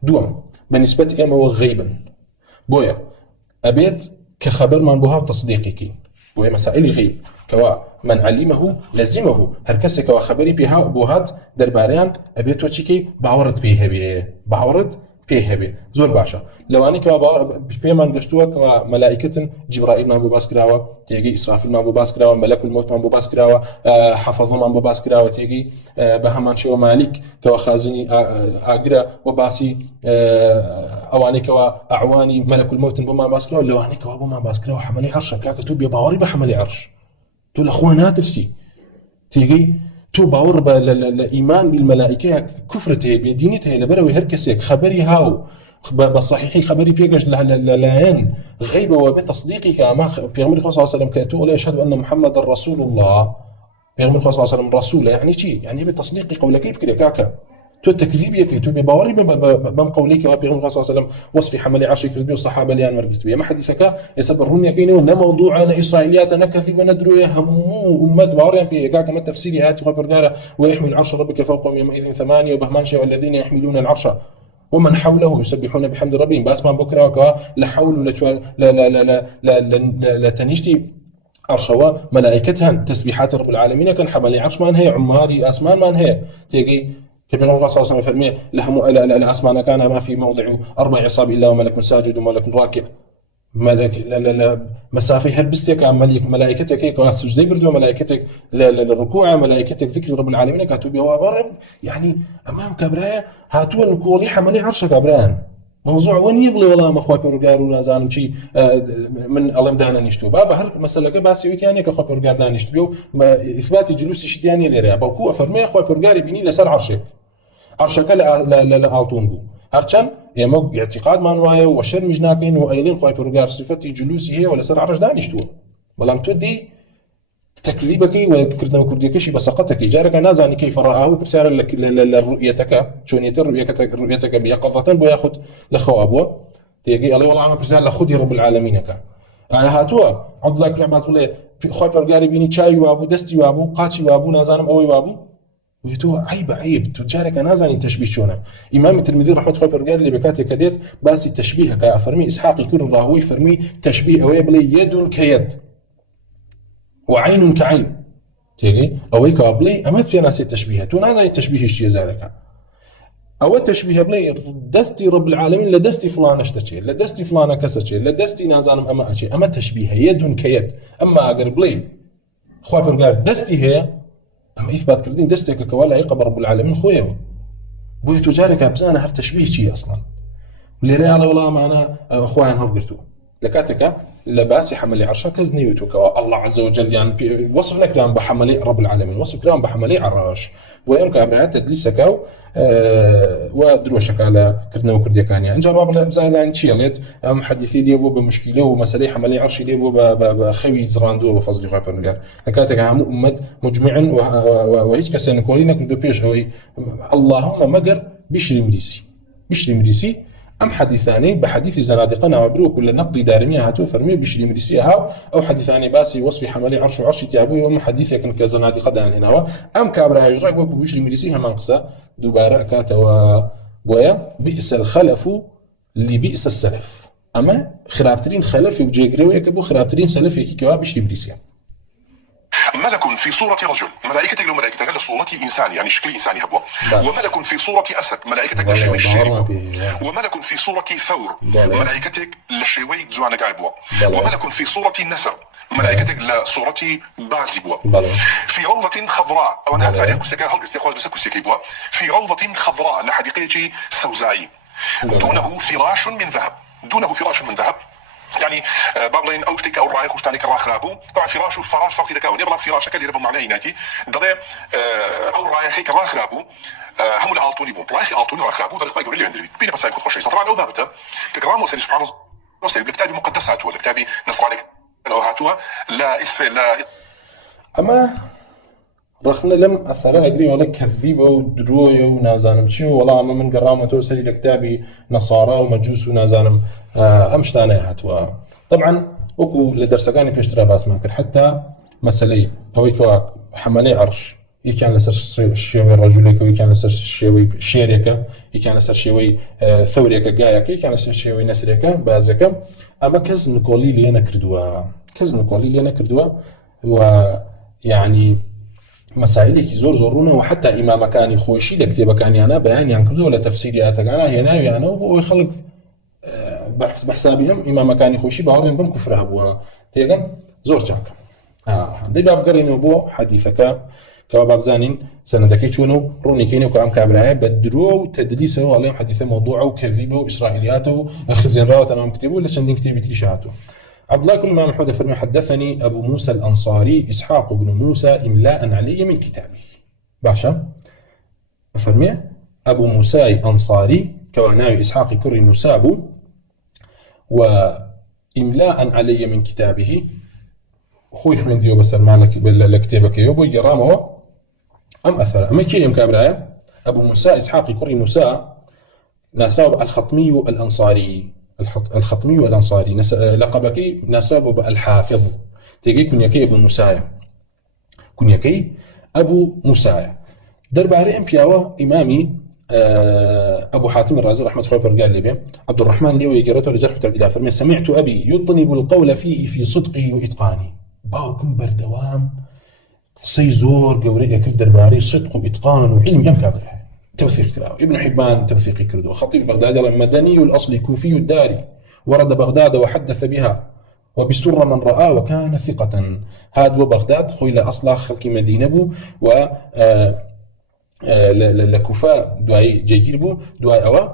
دوم بالنسبة إما وغيبا بويا أبيت كخبر من بوها تصديقك بويا مسائل غيب كوا من علمه لزمه هركسك كوا خبري بها بوهات درباريان أبيت وشيكي باورد بيها بيه باورد بيها بيه زور باشا لو أنا كوا بيمان قشتوا كوا ملائكة جبرائيل ما بو باسكراوا تيجي إسرافيل ما بو باسكراوا ملك الموت ما بو باسكراوا حفظ ما بو باسكراوا تيجي بهمان شو مالك كوا خازني أجرا وباسي أواني كوا أعواني ملك الموت بو ما باسكراوا لو أنا كوا بو ما باسكراوا حملي عرش كاكتو بيباوري بحملي عرش تو الأخوانات ترسي تيجي تو باور بالإيمان بالملائكة كفرته بدينته لبروي هركسك خبري هاو بالصحيح خبري بيجش لين غيبة وبتصديقك ما بيغمر صلى الله عليه وسلم كاتو لا يشهد أن محمد رسول الله بيغمر صلى الله عليه وسلم رسول يعني شيء يعني بتصديق قولك يبكي كاكا تو التكذيب يكي تو بباوري بم قوليك وبيغمر صلى الله عليه وسلم وصف حمل عرشك ربي والصحابة اللي أنا مرقت بيه ما حد فكا يسبرهم يكينوا نا موضوع أنا إسرائيليات أنا كذب ندرو همو أمة باوري بيه كاكا ما تفسيري هاتي خبر ويحمل عرش ربك فوقهم يومئذ 8 وبهمان شيء والذين يحملون العرش ومن حوله يسبحون بحمد ربهم بس ما بكره وكا لا حول ولا لا لا لا لا لا, لا, لا تنشتي عرشوا ملائكتها تسبيحات رب العالمين كان حمل عرش ما هي عماري أسمان ما هي تيجي كيف الله صلى الله عليه وسلم لهم الأسمان كان ما في موضع 4 أصابع إلا وملك ساجد وملك راكع ملك لا مسافة هربستك ملائكتك هيك واسجدي بردو ملائكتك للركوع ملائكتك ذكر رب العالمين كاتو بها وبرب يعني أمام كبرايا هاتوا نقولي حملي عرشك كبران موضوع وين يبغي والله ما اخوك رجال ولا زانم شيء من الله مدانا نشتو بابا هر مسألة كباسي وثانية كأخوك رجال دانا نشتو إثبات جلوس شيء ثاني لريا بلكو أفرمي أخوك رجال بيني لسر عرشك لا ألطون بو هرچن يمو اعتقاد ما نوايا وشر مجناكين وأيلين خوي برجال صفتي جلوسي هي ولا سر عرش دانشتو بلام تودي تكذيبك وكردنا كرديكشي بسقطك جارك نازعني كيف رآه بسعر لك لرؤيتك شونيت رؤيتك بيقظة بو ياخذ لخوابه تيجي الله والله ما برسال لخذ رب العالمين كا هاتوا عبد الله كرعبات ولا خوي برجال بيني شاي وابو دستي وابو قاتي وابو نازانم اوي وابو ويتو عيب تجارك نازاني تشبيه شونه امام الترمذي رحمه الله برجال اللي بكاتي كديت بس التشبيه كافرمي اسحاق يكون الراهوي فرمي تشبيه اوي بلي يد كيد وعين كعين تيجي اويك ابلي امت في ناس التشبيه تو نازل التشبيه الشيء ذلك او التشبيه بلي دستي رب العالمين لدستي فلان اشتكي لدستي فلان كسكي لدستي نازانم اما اشي اما تشبيه يد كيد اما اقرب لي خو برجال دستي هي اما اثبات كردين دستك كولا يقبر رب العالمين خويا بوي تجارك ابزانا هر تشبيه شيء اصلا اللي ريال والله معنا اخوان هم قلتوا لكاتك لباسي حملي عرشك كزنيوتك الله عز وجل يعني وصفنا كلام بحملي رب العالمين وصف كلام بحملي عراش ويمك عبرات تدليسك ودروشك على كردنا وكرديا كانيا ان جواب بزايد عن تشيلت محدثي لي بو بمشكله ومساله حملي عرشي لي بو بخوي زراندو بفضل غابر لكاتك هم امه مجمعا وهيك كسن كولينا كردو بيش هوي اللهم مقر بشري مريسي أم حديثاني بحديث زنادقة نعبرو كل نقد دارمية هاتو فرمي بشري مريسيها أو حديثاني باسي وصف حملي عرش وعرش تيابو وأم حديث يكن كزنادقة دان هنا أم كابرا يجرق وكو بشري مريسيها منقصة دوبارة كاتوا ويا بئس الخلف اللي بئس السلف أما خرابترين خلف وجيجريو يكبو خرابترين سلف يكيكوا بشري مريسيها ملك في صورة رجل ملائكتك لو ملائكتك لصورة إنسان يعني شكل إنساني هبوا وملك في صورة أسد ملائكتك لشيوي الشريب وملك في صورة ثور ملائكتك لشيوي زوانا قايبوا وملك في صورة النسر ملائكتك لصورة بازي بوا في روضة خضراء أو أنا أتعلم كسكا هل قلت يخرج بس كسكي بوا في روضة خضراء لحديقة سوزاء دونه فراش من ذهب، دونه فراش من ذهب يعني بابلين او شتيك او رايح وشتاني كرا خرابو طبعا فراش وفراش فرق دكاو يبغى فراش كان يربو معناه يناتي دري او رايح كرا خرابو هم اللي عالطوني بون رايح عالطوني راه خرابو دري يقول لي عندي بينا بس يكون خوشي طبعا او بابته كرام وسير سبحان الله وسير بكتابي مقدسات ولا كتابي نصراني او هاتوا لا اما رخنا لم اثر اجري ولا كذيبه ودرويه ونازانم شي والله ما من قرامه توسلي لكتابي نصارى ومجوس ونازانم امشتانه هاتوا طبعا وكو لدرسكاني بيشترى باس ماكر حتى مسألة هو كوا حملي عرش يكان لسر الشيوي رجليك ويكان لسر الشيوي شيريك يكان لسر الشيوي ثوريك جايك يكان لسر الشيوي نسريك بازك اما كز نقولي لي انا كردوا كز نقولي لي انا كردوا ويعني مسائلك زور زورونه وحتى امام كان خوشي لكتابه كان انا بيان يعني كردوا ولا تفسيريات انا هنا يعني ويخلق بحسابهم امام كان خوشي باورين بم كفرها بوا تيغن زور جاك دي باب قرينو بو حديثك كباب زانين سندكي شنو روني كيني وكام كابراي بدرو تدليسه عليهم حديثه موضوعه وكذبه واسرائيلياته خزين راوت انا مكتبه ولا سندين كتابي تيشاته عبد الله كل امام محمد فرمي حدثني ابو موسى الانصاري اسحاق بن موسى املاء علي من كتابه باشا فرمي ابو موسى الانصاري كوناوي اسحاق كري موسى وإملاء علي من كتابه خوي خوينديو بس مالك لكتابك يوبو جرامه أم أثر أما كيلم كابرايا أبو موسى إسحاق كري موسى ناساب الخطمي الأنصاري الخطمي الأنصاري لقبك ناساب الحافظ تيجي كنيكي أبو موسى كنيكي أبو موسى درباري أمبياوا إمامي أبو حاتم الرازي رحمة الله قال لي عبد الرحمن لي ويجرته لجرح تعديل فرمي سمعت أبي يطنب القول فيه في صدقه وإتقانه باوكم بردوام سيزور قوري كل درباري صدق وإتقان وعلم يم كابره توثيق كراو ابن حبان توثيق كردو خطيب بغداد المدني الأصلي كوفي الداري ورد بغداد وحدث بها وبسر من رأى وكان ثقة هاد وبغداد خويل أصلا خلق مدينة بو و لكوفة دعاء جيجير دعاء أوا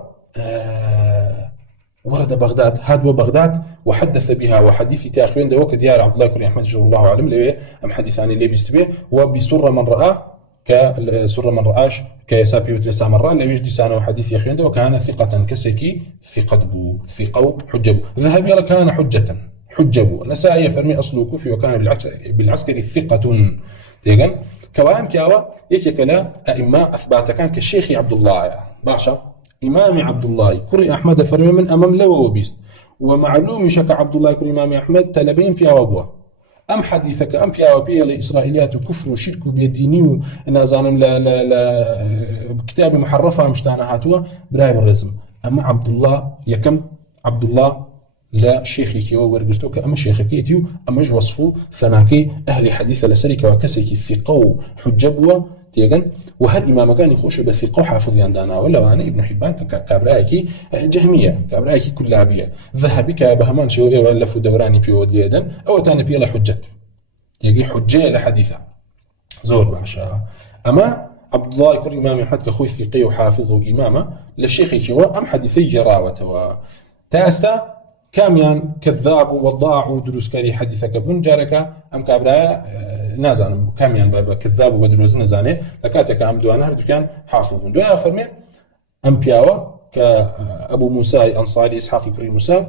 ورد بغداد هاد وبغداد وحدث بها وحديث تاخوين دوك ديار عبد الله كريم أحمد جل الله أعلم ليه أم حديثاني اللي بيستبه وبسر من رأى كسر من رآش كيسابي وتلسا مرة اللي يجدي سانه وحديث ياخوين دوك كان ثقة كسكي ثقة بو ثقة حجب ذهب يلا كان حجة حجبو نسائي فرمي أصله كوفي وكان بالعسكري ثقة ديجن كوام كاوا يكلا أئمة أثبات كان كالشيخ عبد الله باشا إمام عبد الله كري أحمد فرمي من أمام لو وبيست ومعلوم شك عبد الله كري إمام أحمد تلبين بياوا بوا أم حديثك أم بياوا بيا لإسرائيليات وكفر وشرك وبيديني ونازانم لا كتاب محرفة مشتانا هاتوا براي بالرزم أما عبد الله يكم عبد الله لا شيخي كي ورقرتوك أما شيخي تيو أما جو وصفو ثناكي أهل حديث لسرك وكسكي ثقو حجبوه تيجن وهل إمام كان يخش بثقو حافظ عندنا ولا أنا ابن حبان كابرايكي جهمية كابرايكي كلها بيا ذهبي كبهمان شو يولف دوراني بيود ليدن أو تاني بيلا حجة تيجي حجة لحديثة زور باشا أما عبد الله يكون إمام أحمد كخوي ثقي وحافظ وإمامه للشيخ كي أم حديثي جراوة تاستا كاميان كذاب وضاع ودروس كاري حديثك بن جارك أم كابرايا نازان كاميان بابا كذاب ودروس نزانه لكاتك أم دوانا هردو كان حافظ من دوانا فرمي أم بياوا كأبو موسى أنصاري إسحاق كري موسى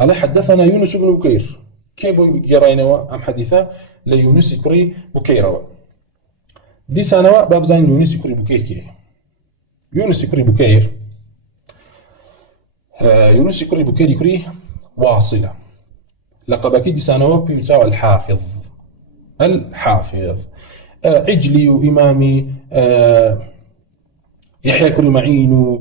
على حدثنا يونس بن بكير كيف يرينا أم حديثة ليونس كري بكير دي سنة باب زين يونس كري بكير كي يونس كري بكير يونس كري بكير كري واصلة لقبك دي سنة بيتاو الحافظ عجلي وإمامي يحيى كري معين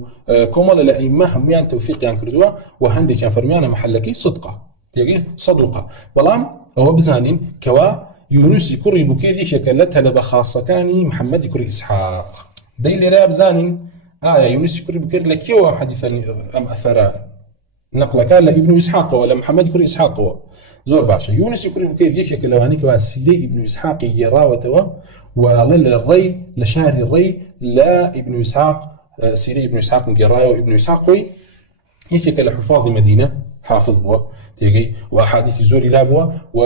كمال الأئمة هميان توثيق يعني كردوا وهندي كان فرميانا محلكي صدقة تيجي صدقة والآن هو بزانين كوا يونس كري بكير يشكلتها لبا خاصة كاني محمد كري إسحاق ديلي راب زانين يونس كري بكير لك يوم حديثا أم أثر نقل كان لابن إسحاق ولا محمد كري إسحاق زۆر باشە. یونسی کوڕی بوکەیر یەکێکە لەوانەی کەوا سیرەی ئیبن ئیسحاقی گێڕاوەتەوە وەڵێ لە ڕێی لە شاری ڕێی لە ئیبن ئیسحاق سیرەی ئیبن ئیسحاق گێڕایەوە. ئیبن ئیسحاق خۆی یەکێکە لە حوفاظی مەدینە حافظ بووە تێگەی و ئەحادیثی زۆری لا بووە و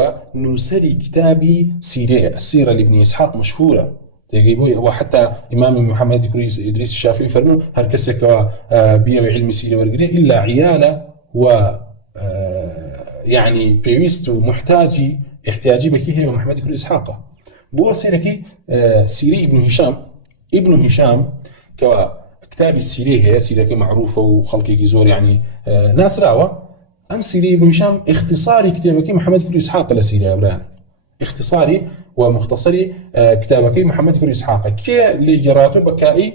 نووسەری کتابی سیرەیە. السیرە لابن ئیسحاق مشهورە تێگەی بۆی ئەوە حتا ئیمامی محەممەدی کوڕی ئیدریسی شافعی فەرموو هەر کەسێکەوە بیەوە علمی سیرە وەرگرێ ئیلا عیالە و يعني پێویست و محتاجی احتیاجی بەکی هەیە بە محەممەدی کوڕی ئیسحاقە. بۆ سیرەکەی سیرەی ئیبن هیشام کەوا کتابی سیرەی هەیە سیرەکەی معروفە و خەڵکێکی زۆر يعني ناسراوە. ئەم سیرەی ئیبن هیشام اختصاری کتێبەکەی محەممەدی کوڕی ئیسحاق لە سیرە بران اختصاری ومختصری كتابكي محمد كوري إسحاق كي اللي جراته بكائي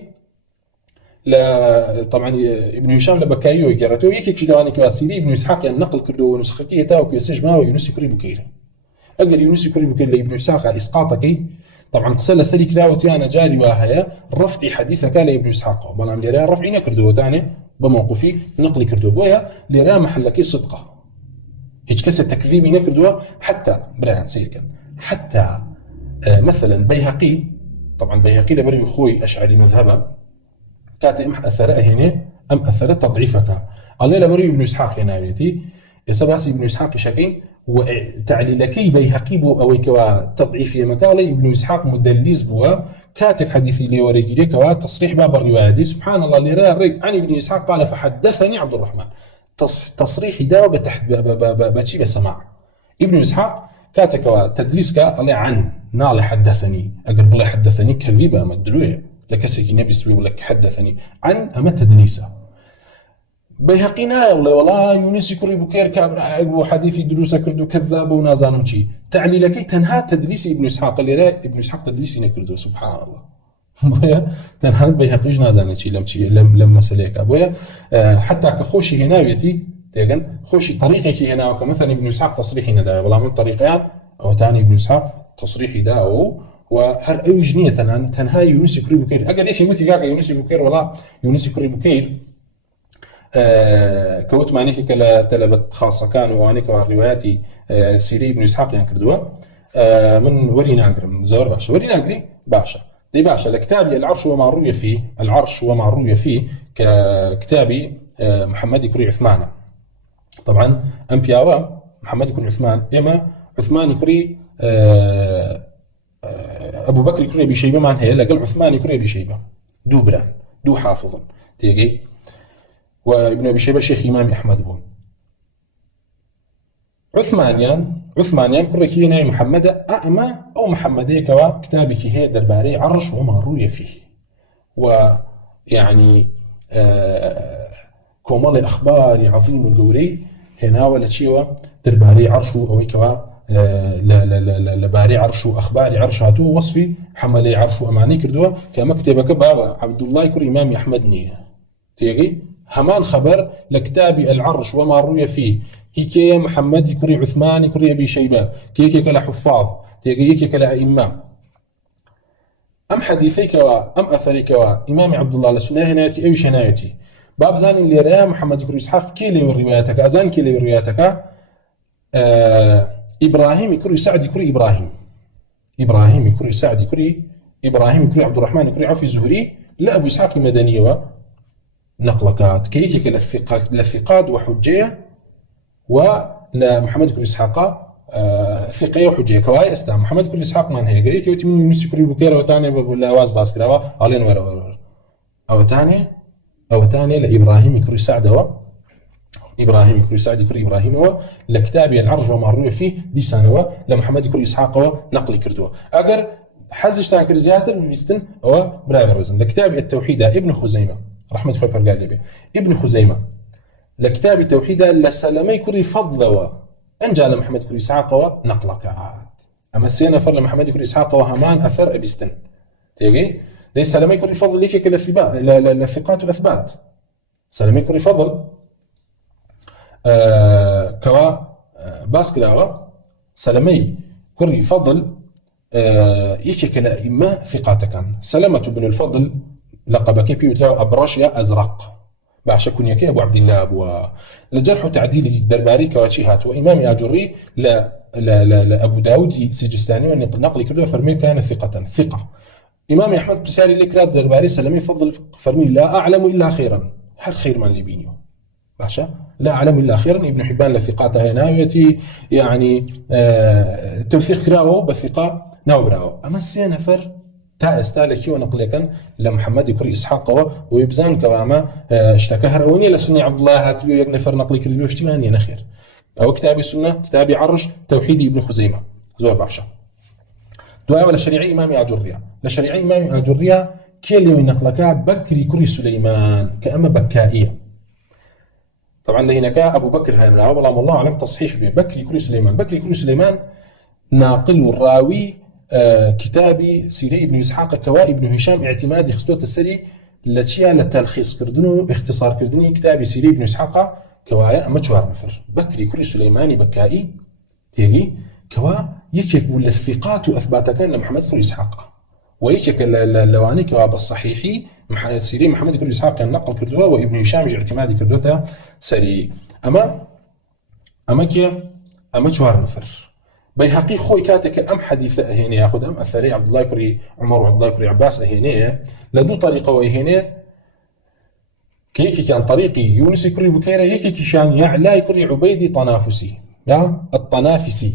طبعا ابن هشام لبكائي وجراته يك جدواني كواسيري ابن إسحاق يعني نقل كردو نسختي تاو كيسج ما ويونس كوري بكير أجر يونس كوري بكير لابن إسحاق إسقاطكي طبعا قصلا سري كلاوتي أنا جاري وهي رفع حديثك لابن إسحاق بلام لرا رفعنا كردو تاني بموقفي نقل كردو بويا لرا محلكي صدقه هيك كسر تكذيبي نكردوها حتى بران سيركن حتى مثلا بيهقي طبعا بيهقي لبري خوي أشعري مذهبا كاتي ام أثر هنا أم أثر تضعيفك الله لبري ابن إسحاق يناويتي يسباسي ابن إسحاق شكين وتعليلكي بيهقي بو أويك وتضعيفي مكالي ابن إسحاق مدلس بوا كاتك حديثي لي وريجيك وتصريح باب الرواية دي سبحان الله اللي رأى عن ابن إسحاق قال فحدثني عبد الرحمن تصريح داو بتحت بتشي بسماع ابن إسحاق كاتك تدليسك الله عن نال حدثني أقرب الله حدثني كذبة مدلوية لكسك النبي سبيه لك حدثني عن أما تدليسه بيهقينا والله يونس كوري بكير كابر حديثي دروسه كردو كذاب ونازانم شي تعليلك تنها تدليس ابن إسحاق اللي رأى ابن إسحاق تدليسي نكردو سبحان الله بويا تنها بيهقيش نازانم شي لم مسليك ابويا حتى كخوشي هناويتي تيجن خوشي طريقي هنا وكمثلا ابن إسحاق تصريحي نداء والله من طريقيان أو تاني ابن إسحاق تصريحي داء وهر أي جنية تنها يونس كوري بكير أقل إيش يقولي كاكا يونس بكير ولا يونس كوري بكير كوت معنيك كلا تلبت خاصة كانوا وانيك الرواياتي سيري ابن إسحاق ينكردوها من وري ناقرم زور باشا وري ناقري باشا دي باشا لكتابي العرش وما روي فيه العرش وما روي فيه ككتابي محمد كوري عثمان طبعا أمبياوا محمد كوري عثمان إما عثمان كوري أبو بكر كوري أبي شيبة مان هي لقل عثمان كوري أبي شيبة دو بران دو حافظ تيجي وابن أبي شيبة شيخ إمام أحمد بو عثمانيان كوري كينا محمد أأمى أو محمدي كوا كتابي كي هي درباري عرش وما روي فيه ويعني كومال الأخبار عظيم الجوري هنا ولا شيء درباري عرشو أو كوا لباري عرشو أخباري عرشاتو وصفي حملي عرشو أماني كردوا كمكتبك بابا عبد الله كري إمام أحمد نية تيجي همان خبر لكتابي العرش وما روي فيه هيك محمد كري عثمان كري أبي شيبة كيك كلا حفاظ تيجي هيك كلا إمام أم حديثيك أم أثريك إمام عبد الله لسنة هناتي أيش هناتي باب زاني اللي رأى محمد كري إسحاق كي لي رواياتك أزان كي لي رواياتك إبراهيم كري سعد كري إبراهيم كري سعد كري إبراهيم كري عبد الرحمن كري عوفي الزهري لا أبو إسحاق المدنية ونقلكات كيك للثقات وحجية ولا محمد كري إسحاق ثقية وحجية كواي أستاذ محمد كري إسحاق من هي قريك يوتي من يونس كري بكير وتاني ولا واز باسكراوا علين ورا أو تاني لإبراهيم كري سعد إبراهيم كري سعد كري إبراهيم هو لكتابي العرج وما روي فيه دي سنة لمحمد كري إسحاق نقل كردوه أجر حزش تاكر زيادة بيستن أو برايفر رزم لكتابي التوحيد ابن خزيمة رحمة الله برقال ابن خزيمة لكتابي التوحيد لسلمي كري فضل أنجى لمحمد كري إسحاق نقلك عاد أما السينة فر لمحمد كري إسحاق وهمان أثر أبيستن تيجي ده سلمي كري فضل ليك للثقات وأثبات سلمي كري فضل كوا باسكلاوا سلمي كري فضل يشكل إما ثقاتك سلمة بن الفضل لقب كيبيوتا أبرشيا أزرق باشا كنيكي ابو عبد الله ابو لجرح وتعديل درباري كواتشي هات وامام اجري لا ابو داود سجستاني نقل كده فرمي كان ثقه امام احمد بساري لك راد درباري سلمي فضل فرمي لا اعلم الا خيرا هل خير من اللي بينيو باشا لا اعلم الا خيرا. ابن حبان لثقاته هنايتي يعني توثيق كراو بثقه ناوبراو اما سي نفر تا استالكي ونقلكن لمحمد يكري اسحاق ويبزان كواما اشتكى هروني لسني عبد الله هاتبي يك نفر نقلي كذبي واشتماني نخير او كتابي سنه كتابي عرش توحيد ابن خزيمه زور باشا دعاء ولا شريعي امامي اجريا لشريعي امامي اجريا كي اللي نقلك بكري كري سليمان كاما بكائيه طبعا هناك ابو بكر هنا والله اعلم تصحيح به بكري كري سليمان بكري كري سليمان ناقل الراوي كتابي سيري ابن اسحاق كوا ابن هشام اعتمادي خطوه السري لتشيا للتلخيص كردنو اختصار كردني كتابي سيري ابن اسحاق كوايا اما شوار نفر بكري كل سليماني بكائي تيجي كوا يكيك ولا الثقات واثبات كان لمحمد كل اسحاق ويكيك اللواني كوا بالصحيحي سيري محمد كل اسحاق كان نقل كردوها وابن هشام اعتمادي كردوتا سري اما كي اما شوار نفر بيهقي خوي كاتك ام حديث هنا ياخذ ام اثري عبد الله كري عمر وعبد الله كري عباس هنا لدو طريقه وهنا كيكي كان طريقي يونس كري بكيره يكي كان يعلى كري عبيدي طنافسي يا الطنافسي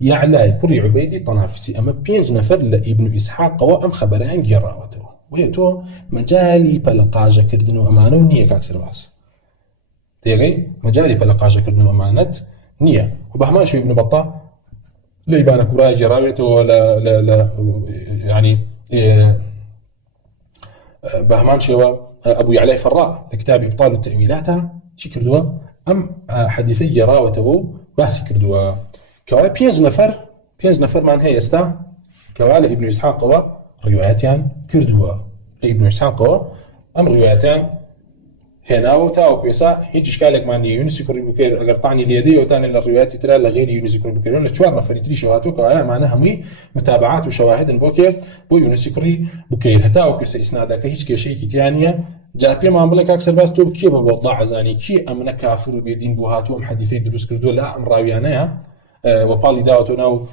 يعلى كري عبيدي طنافسي اما بينج نفر لابن اسحاق وام خبران جراوته ويتو مجالي بلقاجه كردنو امانه ونيه كاكسر باس تيجي مجالي بلقاجه كردنو امانه نيه وبهمان شو ابن بطه لا يبانك براي جراويته ولا لا يعني بهمان شوا ابو يعلى فراء كتاب ابطال التاويلات شي كردوا ام حديثي جراوته بس كردوا كوا بينز نفر مان هي استا كوا ابن اسحاق روايتان كردوا ابن اسحاق ام روايتان هنا وتاو كيسا هيج اشكالك ماني يونس كوري بكير اگر طعني اليدي وتاني الروايات ترى لغير يونس كوري بكير ولا شوار نفريتري شواهاتو كوايا معناها مي متابعات وشواهد بوكي بو يونس كوري بكير هتاو كيسا اسنادك هيج شيء ثانيه جاء بما بلك اكثر بس تو كي بوضع عزاني كي امن كافر بيدين بوهاتو ام حديثي دروس كردو لا ام راويانه وبالي داوتو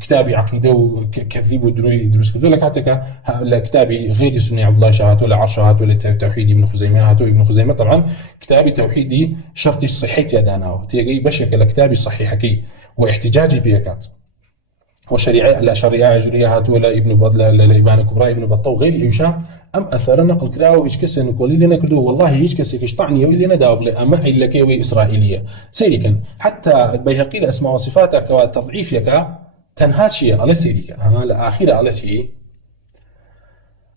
كتابي عقيده وكذب ودروي دروس كردو لك هاتك كتابي غير سني عبد الله شهاته ولا عرشهاته ولا توحيد ابن خزيمه هاتو ابن خزيمه طبعا كتابي توحيدي شرطي صحيت يداناو تيجي بشكل كتابي صحيحكي واحتجاجي بيكات وشريعه لا شريعه اجريها هاتو ولا ابن بدل الابان كبرى ابن بطه وغير ايشا ام اثر نقل كراو ايش كسن نقول لنا كله والله ايش كسك طعني واللي انا داوب اما الا كيوي اسرائيليه سيريكا حتى البيهقي الاسماء وصفاتك وتضعيف يك تنهاشي على سيريكا انا الاخيره على شيء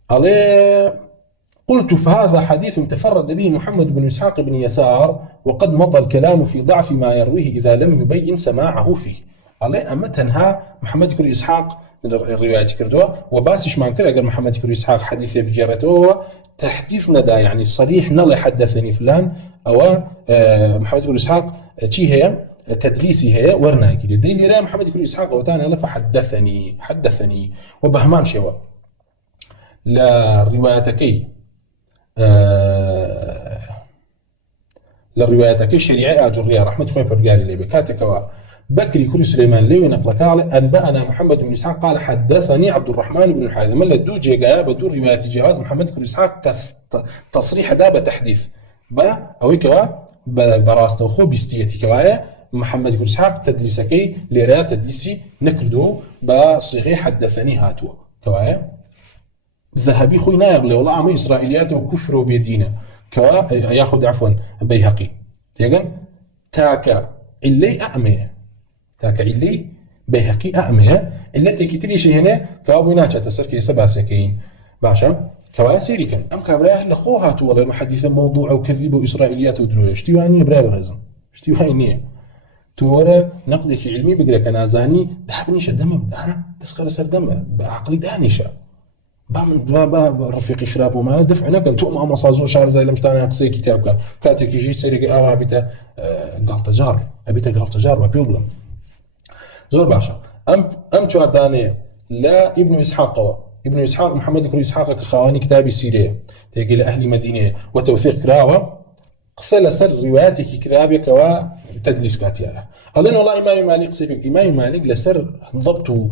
على قلت فهذا حديث تفرد به محمد بن اسحاق بن يسار وقد مضى الكلام في ضعف ما يرويه اذا لم يبين سماعه فيه على اما تنها محمد كري اسحاق الروايات كردوا وباسش ما انكر اگر محمد كري اسحاق حديثه بجرته تحديث ندى يعني صريح نلا حدثني فلان او محمد كري اسحاق تشي هي تدليسي هي ورناكي دليل راه محمد كري اسحاق وتاني لف حدثني وبهمان شوا لا روايتكي للروايتكي شريعه اجريه رحمه خوي برغالي لي بكاتك بكري كري سليمان لوي نقلك أنبأنا محمد بن إسحاق قال حدثني عبد الرحمن بن الحارث من لدو جيجا بدو رواية جواز محمد كري إسحاق تصريح دابة تحديث با أو كوا براستو خو بيستيتي كوايا محمد كري إسحاق تدليسكي ليرا تدليسي نكردو بصيغي حدثني هاتوا كوايا ذهبي خوي نايغلي والله عمي إسرائيليات وكفر وبيدينا كوا ياخذ عفوا بيهقي تيجن تاكا اللي أأمي تاك اللي بيهقي أأمها التي كتريش هنا كابويناتها تسركي سباسكين باشا كواسيري كان أم كابراه لخوها طول المحدث موضوع وكذب إسرائيليات ودروي اشتواني برابرزم اشتواني تورا نقدك علمي بقرا كنازاني دحبنيش دم تسخر سر دم بعقلي دانيشا با رفيقي خراب وما دفعنا قال تو ما مصازو شهر زي لمشتاني اقصي كتابك كاتك يجي سيري اه بيتا قال تجار ابيتا قال تجار ما بيبلم زور باشا ام شو داني لا ابن اسحاق ابن اسحاق محمد كري اسحاق كخواني كتابي سيريه تيجي لاهل مدينه وتوثيق كراوه قصل سر رواياتك كرابك وتدليس كاتيا قالنا والله امام مالك قصيب امام مالك لسر ضبط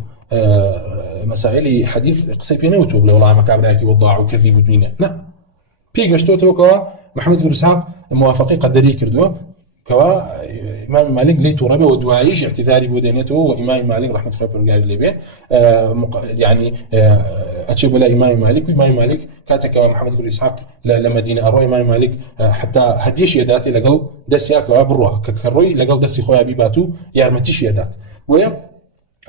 مسائل حديث قصيب نوتو والله ما كابراكي وضاع وكذب ودنيا لا بيجشتو توكا محمد بن اسحاق موافقي قدري كردو كوا امام مالك ليتو ربه ودوايش اعتذاري بودينته وامام مالك رحمه الله برجال اللي به يعني اتشبه لا امام مالك وامام مالك كاتك محمد بن اسحاق لمدينه اروي امام مالك حتى هديش يداتي لقل دسيا كوا بروح كروي لقل دسي خويا بيباتو يارمتيش يدات ويا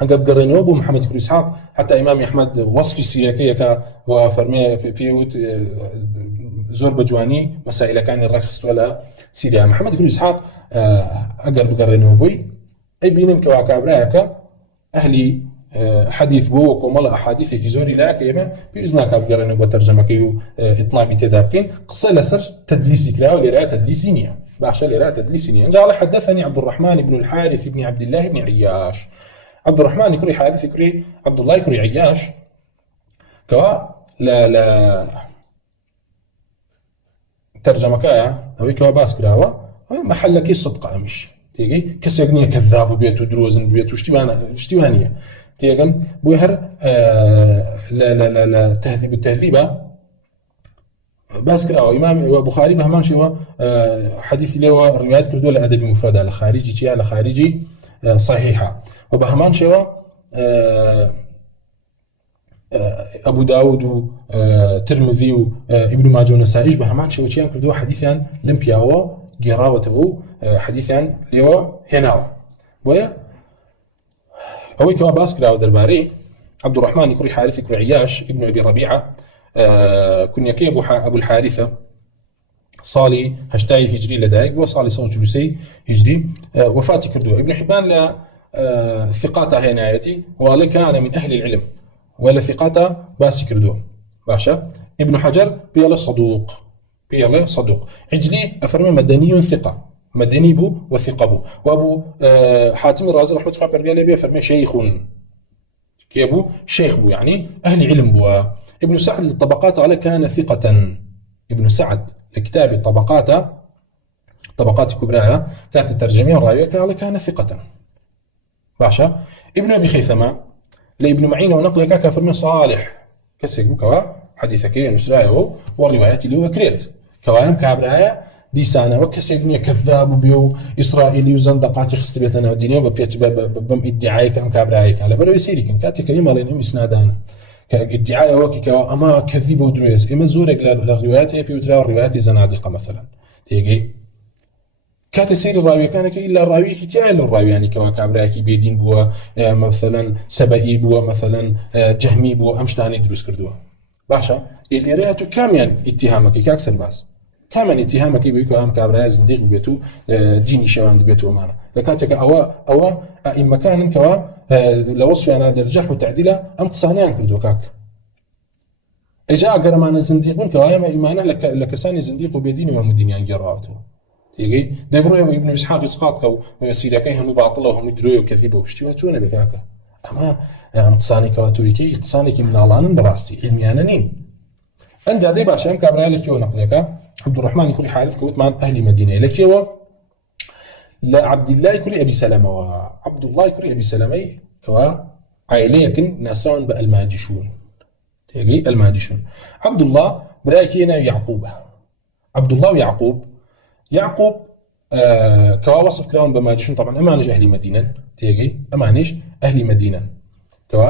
عقب قرنوا ابو محمد بن اسحاق حتى امام احمد وصفي سياكيه وفرمي بيوت زور بجواني مسائل كان الرخص ولا سيريا محمد بن اسحاق اقرب قرنوا بوي اي بينم كواكابراك اهلي حديث بو وكمل احاديث في زوري لا كيما باذنك قرنوا بترجمه كيو اطناب تدابكين قصه لسر تدليسي كراو لرا تدليسينيه باشا لرا تدليسينيه قال حدثني عبد الرحمن بن الحارث بن عبد الله بن عياش عبد الرحمن يكري حارث يكري عبد الله يكري عياش كوا لا ترجمة كايا أو كوا باس كراوا محل كي صدق أمش تيجي كسيغنية كذاب بيتو دروزن بيتو اشتبانية تيجي بوهر لا تهذيب التهذيبة باس كراوا إمام وبخاري بهمان شوا حديث اللي هو الروايات كردوا لأدب مفردة لخارجي تيا لخارجي صحيحة وبهمان شوا أبو داود وترمذي وابن ماجه والنسائي بهمان شوا تيان كردوا حديثا لم بياوا جراوته حديثا ليوا هناوا ويا أوي كوا باس كراوا درباري عبد الرحمن يكري حارث يكري عياش ابن أبي ربيعة كن يكي أبو الحارثة صالي هشتاي هجري لدايق وصالي صوت جلوسي هجري وفاتي كردوه ابن حبان لا ثقاته هنايتي وقال كان من أهل العلم ولا ثقاته باسي كردوه باشا ابن حجر بيلا صدوق عجلي أفرمي مدني ثقة مدني بو وثقة بو وأبو حاتم الرازي رحمة الله برقال بيه فرمي شيخ كيبو شيخ بو يعني أهل علم بو ابن سعد للطبقات على كان ثقة ابن سعد لكتاب طبقات كبراها كانت الترجمة الراوية قال كان ثقة باشا ابن أبي خيثمة لابن معين ونقل كافرنا صالح كسيكو كوا حديثك نسرايو والروايات اللي هو كريت كوايم كابرايا ديسانا وكسيكني كذاب بيو إسرائيلي وزندقات خستبيتنا ودينيو بم ادعاء كم كابرايا على برو يسيري كان كاتي كلمة لأنهم إسنادانا كادعاء وكي كوا أما كذب ودرويس إما زورك للروايات بيوتلا الروايات زنادقة مثلا تيجي كاتسير الراوي كان إلا الراوي كتير الراوي يعني كوا كابراكي بيدين بوا مثلا سبئي بوا مثلا جهمي بوا أمشتاني دروس كردوا باشا اللي رأيته كاميان اتهامك كأكثر باس كاميان اتهامك بيكو أم كابرايا زنديق بيتو ديني شوان بيتو معنا لكاتك أو إما كان كوا لوصف أنا الجرح والتعديل أم قصانيان كردوا كاك إجاء قرمان الزنديقون كوايا إيمانه لكساني زنديق بيديني ومدينيان جراته تيجي دبروا ابن اسحاق اسقاط ويسير كاين باطله وهم يدروا وكذبوا واشتواتون بكاكا اما نقصاني كواتويكي قصاني من الله براستي علمي انانين انت دي باشا كابرا لك ونقلك عبد الرحمن يكون حارث كوت مع اهل مدينه لك هو لا عبد الله يكون ابي سلمة وعبد الله يكون ابي سلمة كوا عائله كن ناسون بالماجشون تيجي الماجشون عبد الله براكينا يعقوب عبد الله ويعقوب يعقوب كوا وصف كلام بماجشون طبعا امانج اهل مدينه تيجي امانج اهل مدينه كوا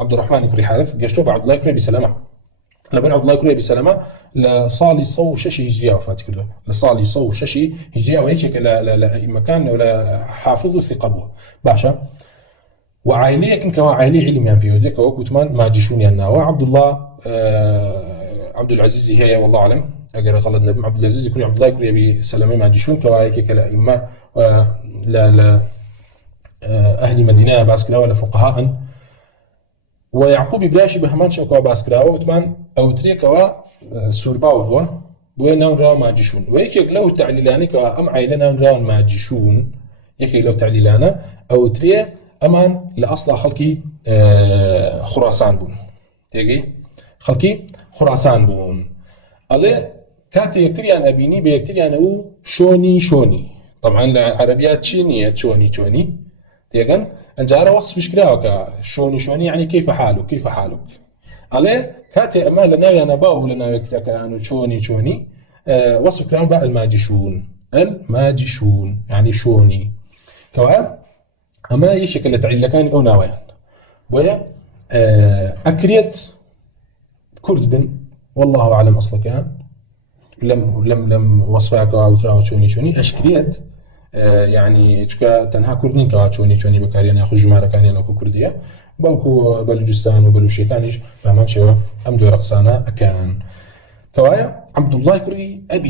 عبد الرحمن يكري حارث قشتو عبد الله يكري بسلامه لبن عبد الله يكري بسلامه لصالي صو ششي هجريه وفات كله لصالي صو ششي هجريه وهيك لا مكان ولا حافظ ثقه بو باشا وعائليه كن كوا عائليه علم يعني بيودك وكتمان ماجشون يعني وعبد الله عبد العزيز هي والله اعلم اگر غلط نبي عبد العزيز يكري عبد الله يكري ابي سلمة ماجشون كوايك كلا اما لا اهل مدينه باسكلا ولا فقهاء ويعقوب بلاشي بهمان شكوا باسكلا وثمان او تريكوا سورباو بو نون راو ماجشون ويك لو تعليلاني كوا ام عيلنا راو ماجشون يك لو تعليلانا او تري امان لاصل خلقي خراسان بون تيجي خلقي خراسان بون على كاتي يكتري أنا أبيني بيكتري أنا أو شوني طبعا العربيات شينية شوني تيجن أنجارة وصف كراوك شوني يعني كيف حالك على كاتي أما لنا أنا باو لنا يكتري أنا شوني وصف كلام بقى الماجشون يعني شوني كواب أما يشكل تعلقان أو ناويان ويا أكريت كرد بن والله أعلم أصلا كان لم وصفك أو تراو شوني أشكريت يعني تشكا تنها كردين كوا شوني بكاريان ياخذ جمارة كان يناكو كردية بلكو بلوجستان وبلوشي كانش فهمان شوا أم جو رقصانا أكان كوايا عبد الله كري أبي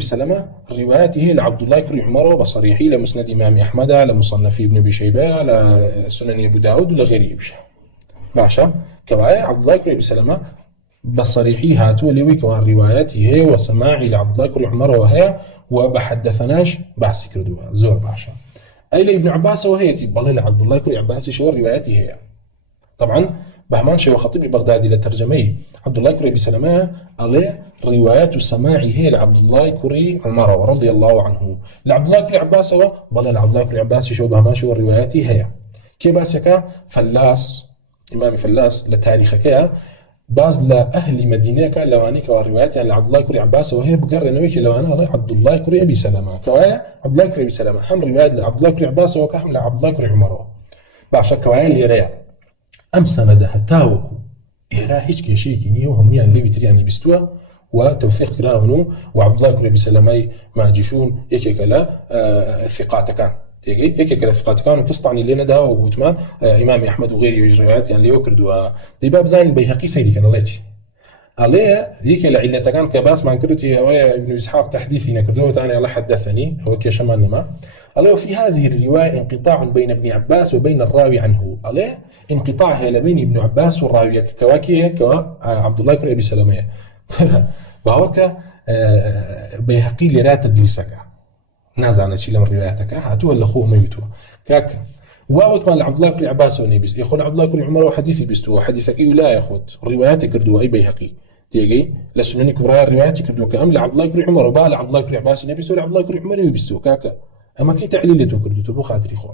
سلمة رواياته لعبد الله كري عمر بصريحي لمسند إمام أحمد لمصنف ابن أبي شيبة لسنن أبو داود ولغيره باشا كوايا عبد الله كري أبي سلمة بصريحي هاتوا لوي كوا رواياته هي وسماعي لعبد الله كري عمر وهي وبحدثناش بحث كردوها زور باشا أي لابن عباس وهي بالله لعبد الله كري عباس شو رواياته هي طبعا بهمان شيء وخطيب بغدادي لترجمي عبد الله كري بسلمة عليه روايات سماعي هي لعبد الله كري عمر رضي الله عنه لعبد الله كري عباس بالله لعبد الله كري عباس شو بهمان شو رواياتي هي كي باسكا فلاس إمام فلاس لتاريخك باز لأهل مدينة لوانيك وروايات يعني عبد الله كري عباس وهي بقرر نويك لوانا على عبد الله كري أبي سلمة كوايا عبد الله كري أبي سلمة هم روايات لعبد الله كري عباس وكهم لعبد الله كري عمر بعشا كوايا اللي ريا أم سندها تاوكو إيرا هيك شيء كنيه وهم يعني اللي بترياني بستوا وتوثيق كراهنو وعبد الله كري أبي سلمة ما جيشون يكلا الثقات كان تيجي هيك ثقات كانوا قسطعني لنا ده وثمان إمام أحمد وغيره يجريات يعني ليو كردوا ديباب زين البيهقي سيدي كان الله يجي عليه ذيك العلة كان كباس ما كرتي هوايا ابن إسحاق تحديثي نكردوه تاني الله حدثني هو كشمان ما عليه في هذه الرواية انقطاع بين ابن عباس وبين الراوي عنه عليه انقطاع هي بين ابن عباس والراوي كواكيه عبد الله كري أبي سلمة وهوك بيهقي لرا تدليسك نازعنا شيء لمن رواياتك هاتوا ولا أخوه ما يتوا كاك واوت مال عبد الله كري عباس ونبيس يقول عبد الله كري عمر وحديثي بيستوا حديثك لا ياخذ رواياتي كردوا أي بيهقي تيجي لسنني كبرى رواياتي كردوا كأم لعبد الله كري عمر وبال عبد الله كري عباس نبيس ولا عبد الله كري عمر يبيستوا كاك أما كي تعليل كردوا تبو خاطري خو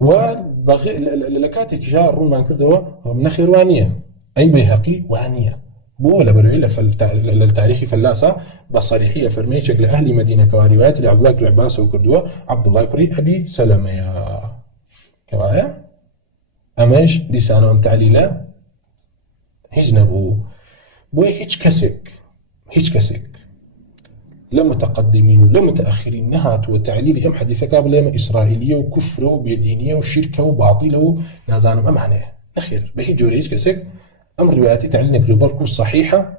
وبغي لكاتك جار رومان كردوا من خيروانية أي بيهقي وانية بولا برويلة للتاريخ فلاسة بصريحية فرميشك لأهل مدينة كواريوات لعبد الله كري عباس وكردوا عبد الله كري أبي سلمة يا كوايا أماش دي سانو أم تعليلا هجنبو بوي هيج كسك لا متقدمين ولا متأخرين نهات وتعليل أم حديثة قبل ما إسرائيلية وكفر وبيدينية وشركة وباطلة ونازانو ما معناه أخير بهي جوري هيج كسك أمر رواياتي تعلنك رباركو الصحيحة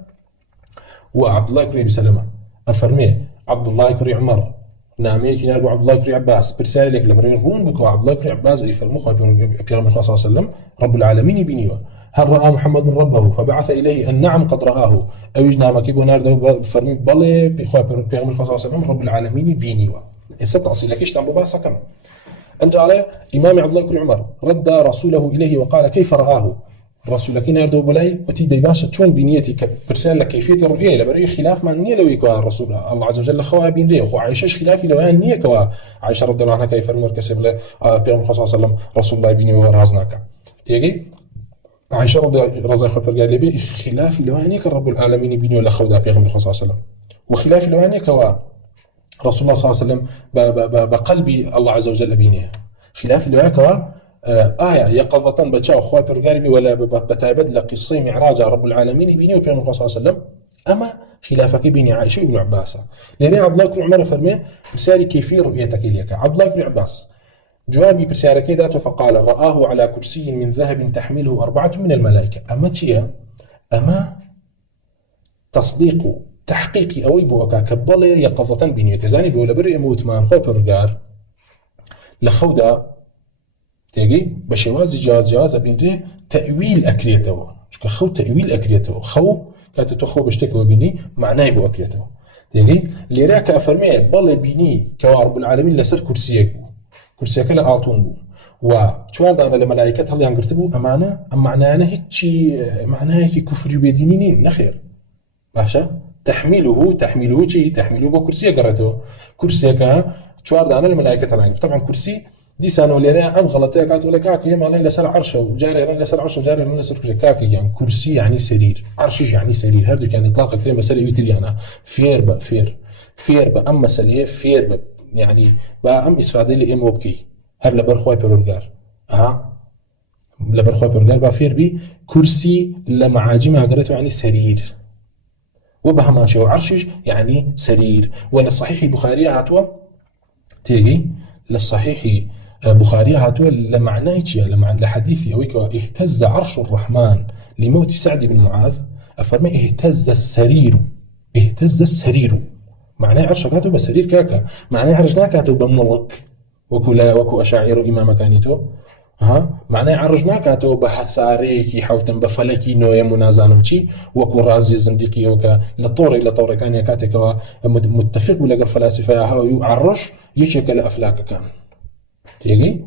وعبد الله كري بسلمة أفرمي عبد الله كري عمر نامي كنا أبو عبد الله كري عباس برسالك لبرين رون بكو عبد الله كري عباس يفرمو بيغمر صلى الله عليه وسلم رب العالمين بنيوه هل رأى محمد من ربه فبعث إليه أن نعم قد رآه أو يجنا مكيبو نار فرمي بالي بيغمر صلى الله عليه وسلم رب العالمين بنيوه يستعصي لك إيش تنبو باسا كم أنت على إمام عبد الله كري عمر رد رسوله إليه وقال كيف رآه الرسول كنا يردو بلاي وتيجي باشا شون بنيتي كبرسال لك كيفية الرؤية لبري خلاف ما نية لو يكوا الرسول الله عز وجل خواه بين ريه وخو عائشة خلافي لو أن نية كوا عائشة رضي الله عنها كيف المر كسب له بيغمر صلى الله عليه وسلم رسول الله بيني ورازناك تيجي عائشة رضي الله عنها قال لي بي خلافي لو أن يك رب العالمين بيني ولا خواه بيغمر صلى الله عليه وسلم وخلافي لو أن يكوا رسول الله صلى الله عليه وسلم بقلبي الله عز وجل بينه خلافي لو يكوا يقظة بتشاو خوي برجاربي ولا بتعبد لقصة معراج رب العالمين بيني وبين الرسول صلى الله عليه وسلم أما خلافك بين عائشة وابن عباس لأن عبد الله كري عمر فرمي بسالي كيفية رؤيتك إليك عبد الله كري عباس جوابي بسالك ذاته فقال رآه على كرسي من ذهب تحمله 4 من الملائكة أما تصديق تحقيقي أو يبوكا كبالي يقظة بيني تزاني بولا بري أموت مان خوي برجار لخودا تيجي بشواز جواز بينري تأويل أكريته خو تأويل أكريته خو كاتتخو بشتكوا بيني معناه يبو أكريته تيجي ليراك أفرمي بالله بيني كوارب العالمين لسر كرسيك كلا أعطون بو وشواردان الملائكة هل ينقرتبوا أمانة أم معناه هيك معناه كفر بيدينين نخير باشا تحمله شيء تحمله بكرسي قرأته كرسي كا شواردان الملائكة هل ينقرتبوا طبعا كرسي دي سانو ليرا أم غلطية كات ولا كاكي ما لين لسر عرشه وجاري لين لسر عرشه وجاري لين لسر كاكي يعني كرسي يعني سرير عرش يعني سرير هذا كان إطلاق كلمة سرير يتريانا فير أما سليه فير يعني بقى أم إسفادي لي إم وبكي هر لبرخوي بيرورجار لبرخوي بيرورجار بقى فير بي كرسي لمعاجمها قريته يعني سرير وبهماشي وعرشش يعني سرير ولا صحيح بخاري هاتوا تيجي للصحيح بخاري هاتوا لمعناه لمعنى لحديث أويك اهتز عرش الرحمن لموت سعد بن معاذ أفرمي اهتز السرير معناه عرش كاتو بسرير كاكا معناه عرجنا كاتو بمنلك وكو أشاعر إمام كانيتو معناه عرجنا كاتو بحساريكي حوتن بفلكي نوية منازانمشي وكو رازي الزنديقي وكا لطوري كان يكاتك متفق بلغ الفلاسفة هاو عرش يشكل أفلاك كان تيجي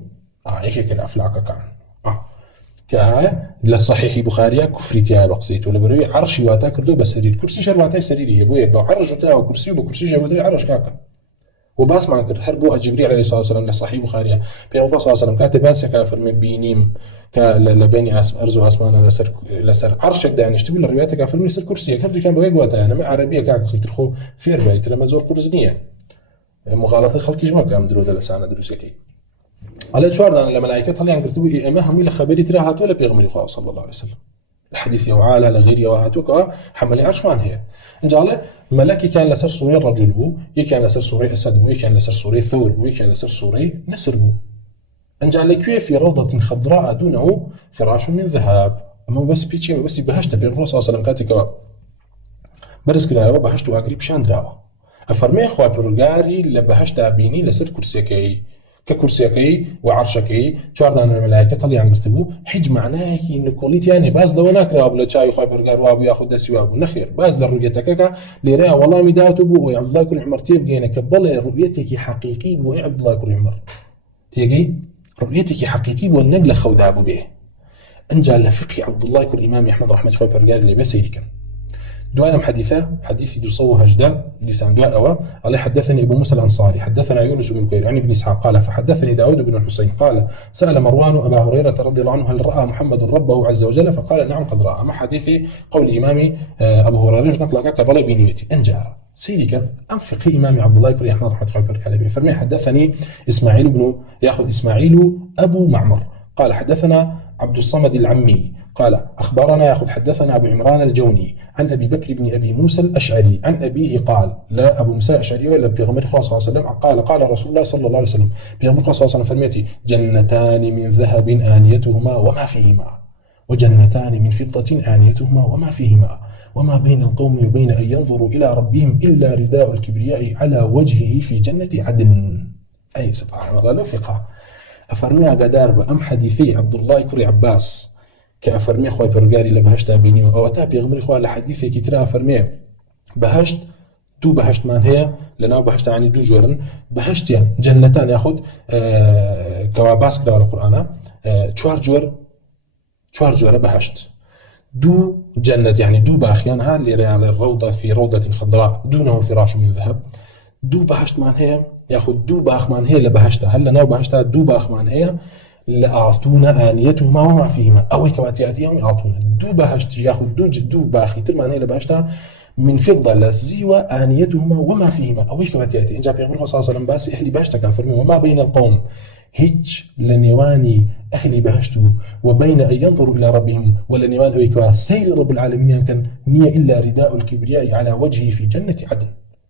يشكل أفلاك كان كا لصحيح بخاري كفرتيا بقسيت ولا بروي عرش واتا كردو بسرير كرسي شرواتا سريري بو يبا عرج تا وكرسي وكرسي جابتري عرش كاكا وباس ما كر حربو جبريل عليه الصلاه والسلام لصحيح بخاري بيغض صلى الله عليه وسلم كاتب باس كافر من بينيم لبني ارزو اسمان لسر عرشك دانش تقول الروايات كافر من سر كرسي كردي كان بوي واتا انا عربيه كاكا خيترخو فير بايت لما زور قرزنيه مغالطه خلق جمع كام درو دلسانه دروسكي على شواردان الملائكة هل ينقرتبوا إيما هم إلى خبري ترى هاتوا ولا بيغمري خواه صلى الله عليه وسلم الحديث يوعالى لغير يوهاتوك حملي عرشمان هي إن جعله ملكي كان لسر سوري الرجل بو يكان لسر سوري أسد بو يكان لسر سوري ثور بو يكان لسر سوري نسر بو إن جعله كوي في روضة خضراء دونه فراش من ذهب أما بس بيتشي بس بهشت بين صلى الله عليه وسلم كاتك برز كلاوة بهشتو أقري بشان دراوة أفرمي خواه برغاري لبهشت بيني لسر كرسيكي ككرسيكي وعرشكي شواردان الملائكة طلي عم يرتبوا حج معناه إن كوليت يعني باز لو ناكره ولا شاي خوي برجر وابو ياخذ دسي وابو نخير باز لرؤيتك ليرا والله مداته بو عبد الله كل عمر تيب جينا كبل رؤيتك حقيقي بو عبد الله كل عمر تيجي رؤيتك حقيقي بو النقل خوداب به انجا لفقه عبد الله كل امام احمد رحمه خوي برجر اللي بس يركن دواء حديثة حديث يدرسوه هجدا لسان دواء أو قال حدثني أبو موسى الأنصاري حدثنا يونس بن بكير عن ابن إسحاق قال فحدثني داود بن الحسين قال سأل مروان أبا هريرة رضي الله عنه هل رأى محمد ربه عز وجل فقال نعم قد رأى ما حديث قول إمامي أبو هريرة نقل كبل بنيتي أنجار سيري كان أنفق إمامي عبد الله كريم أحمد رحمة الله عليه فرمي حدثني إسماعيل بن يأخذ إسماعيل أبو معمر قال حدثنا عبد الصمد العمي قال أخبرنا يأخذ حدثنا أبو عمران الجوني عن أبي بكر بن أبي موسى الأشعري عن أبيه قال لا أبو موسى الأشعري ولا بيغمر صلى الله عليه وسلم قال رسول الله صلى الله عليه وسلم بيغمر صلى الله عليه وسلم فرميتي جنتان من ذهب آنيتهما وما فيهما وجنتان من فضة آنيتهما وما فيهما وما بين القوم وبين أن ينظروا إلى ربهم إلا رداء الكبرياء على وجهه في جنة عدن أي سبحان الله لو فقه أفرميها قدار بأم حديثي عبد الله كري عباس كأفرمي خوي برجاري لبهشت أبيني أو أتابي غمري خوي لحديثي كتير أفرمي بهشت دو بهشت من هي لنا بهشت يعني دو جورن بهشت يعني جنتان ياخذ كواباس كده على القرآن شوار جور بهشت دو جنة يعني دو باخيان ها اللي على الروضة في روضة خضراء دونه فراش من ذهب دو بهشت من هي ياخذ دو باخ من هي لبهشتها هل لنا بهشتها دو باخ من هي لأعطونا آنيتهما وما فيهما أو كواتياتهم يعطونا دو بهشت ياخذ دو باخي ترمان هي لبهشتها من فضة لزيوة آنيتهما وما فيهما أو كواتياتي إن جاء بيقول صلى الله عليه وسلم بس أهل بهشتك كافرين وما بين القوم هيج لنيواني أهل بهشتو وبين أن ينظروا إلى ربهم ولنيوان أو كوا سير رب العالمين كان نية إلا رداء الكبرياء على وجهه في جنة عدن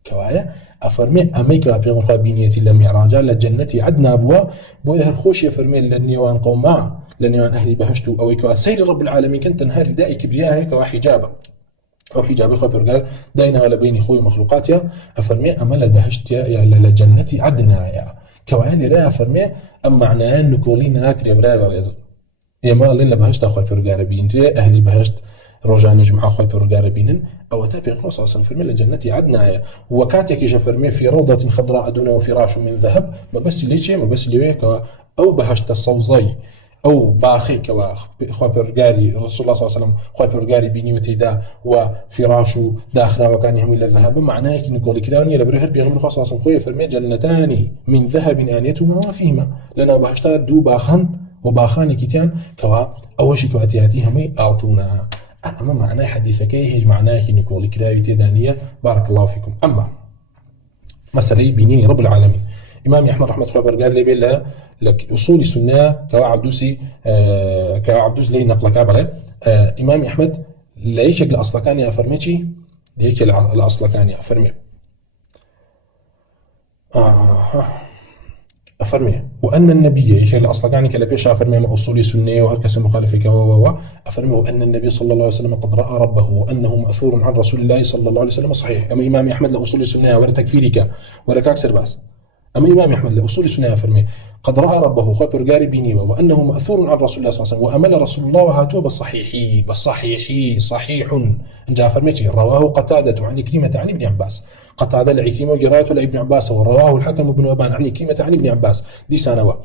كوايا أفرمي أميكا بيغن خابينيتي لمعراجا لجنة عدن أبوا بويهر خوش يفرمي لنيوان قوما لنيوان أهل بهشتو أو كوا سير رب العالمين كان تنهار رداء كبرياء هيك وحجابا أو حجاب خبر قال دينا ولا بين خوي مخلوقاتها أفرمي أمل البهشت يا لجنة عدن يا كواهلي رأى أفرمي أم معناه نكولينا هكري براي وريزم إما لين لبهشت أخوي برجاربين رأى أهلي بهشت رجعني جمع أخوي برجاربين أو تابع خلاص أصلا فرمي لجنة عدن وكاتك يجي فرمي في روضة خضراء دونه وفراش من ذهب ما بس ليش ما بس ليك أو بهشت الصوزي أو باخيك وخوا بيرغاري رسول الله صلى الله عليه وسلم خوا بيرغاري بنيوتي دا وفراشو داخلا وكان هم إلى الذهب معناه كي نقول كلاوني لبرهر بيغمر خاص صلى الله عليه وسلم فرمي جنتان من ذهب آنيتهما وما فيهما لنا بهشتا دو باخن وباخاني كتان كوا أوشي كواتياتي همي آلتونا أما معناه حديثك هيج معناه كي نقول كلاوي دانية بارك الله فيكم. أما مسألة بينيني رب العالمين إمام أحمد رحمة الله قال لي بلا لك أصول السنة كعبدوسي كعبدوس لي نقل كابره إمام أحمد لا يشكل أصلا كان يفرمتي ديك الأصل كان يفرمي أفرمي وأن النبي يشكل أصلا كان كلا بيش أفرمي ما أصول السنة وهركس مخالفك أفرمي وأن النبي صلى الله عليه وسلم قد رأى ربه وأنه مأثور عن رسول الله صلى الله عليه وسلم صحيح. أما إمام أحمد لأصول السنة ولا تكفيرك ولا كاكسر بأس. أما إمام أحمد لأصول السنة فرمي قد رأى ربه خبر قاري بينيوه وأنه مأثور عن رسول الله صلى الله عليه وسلم وأمل رسول الله وهاتوه بالصحيح صحيح إن جاء فرميتي رواه قتادة عن كلمة عن ابن عباس قتادة لعكرمة وجراته لابن عباس ورواه الحكم بن أبان عن كلمة عن ابن عباس دي سنوة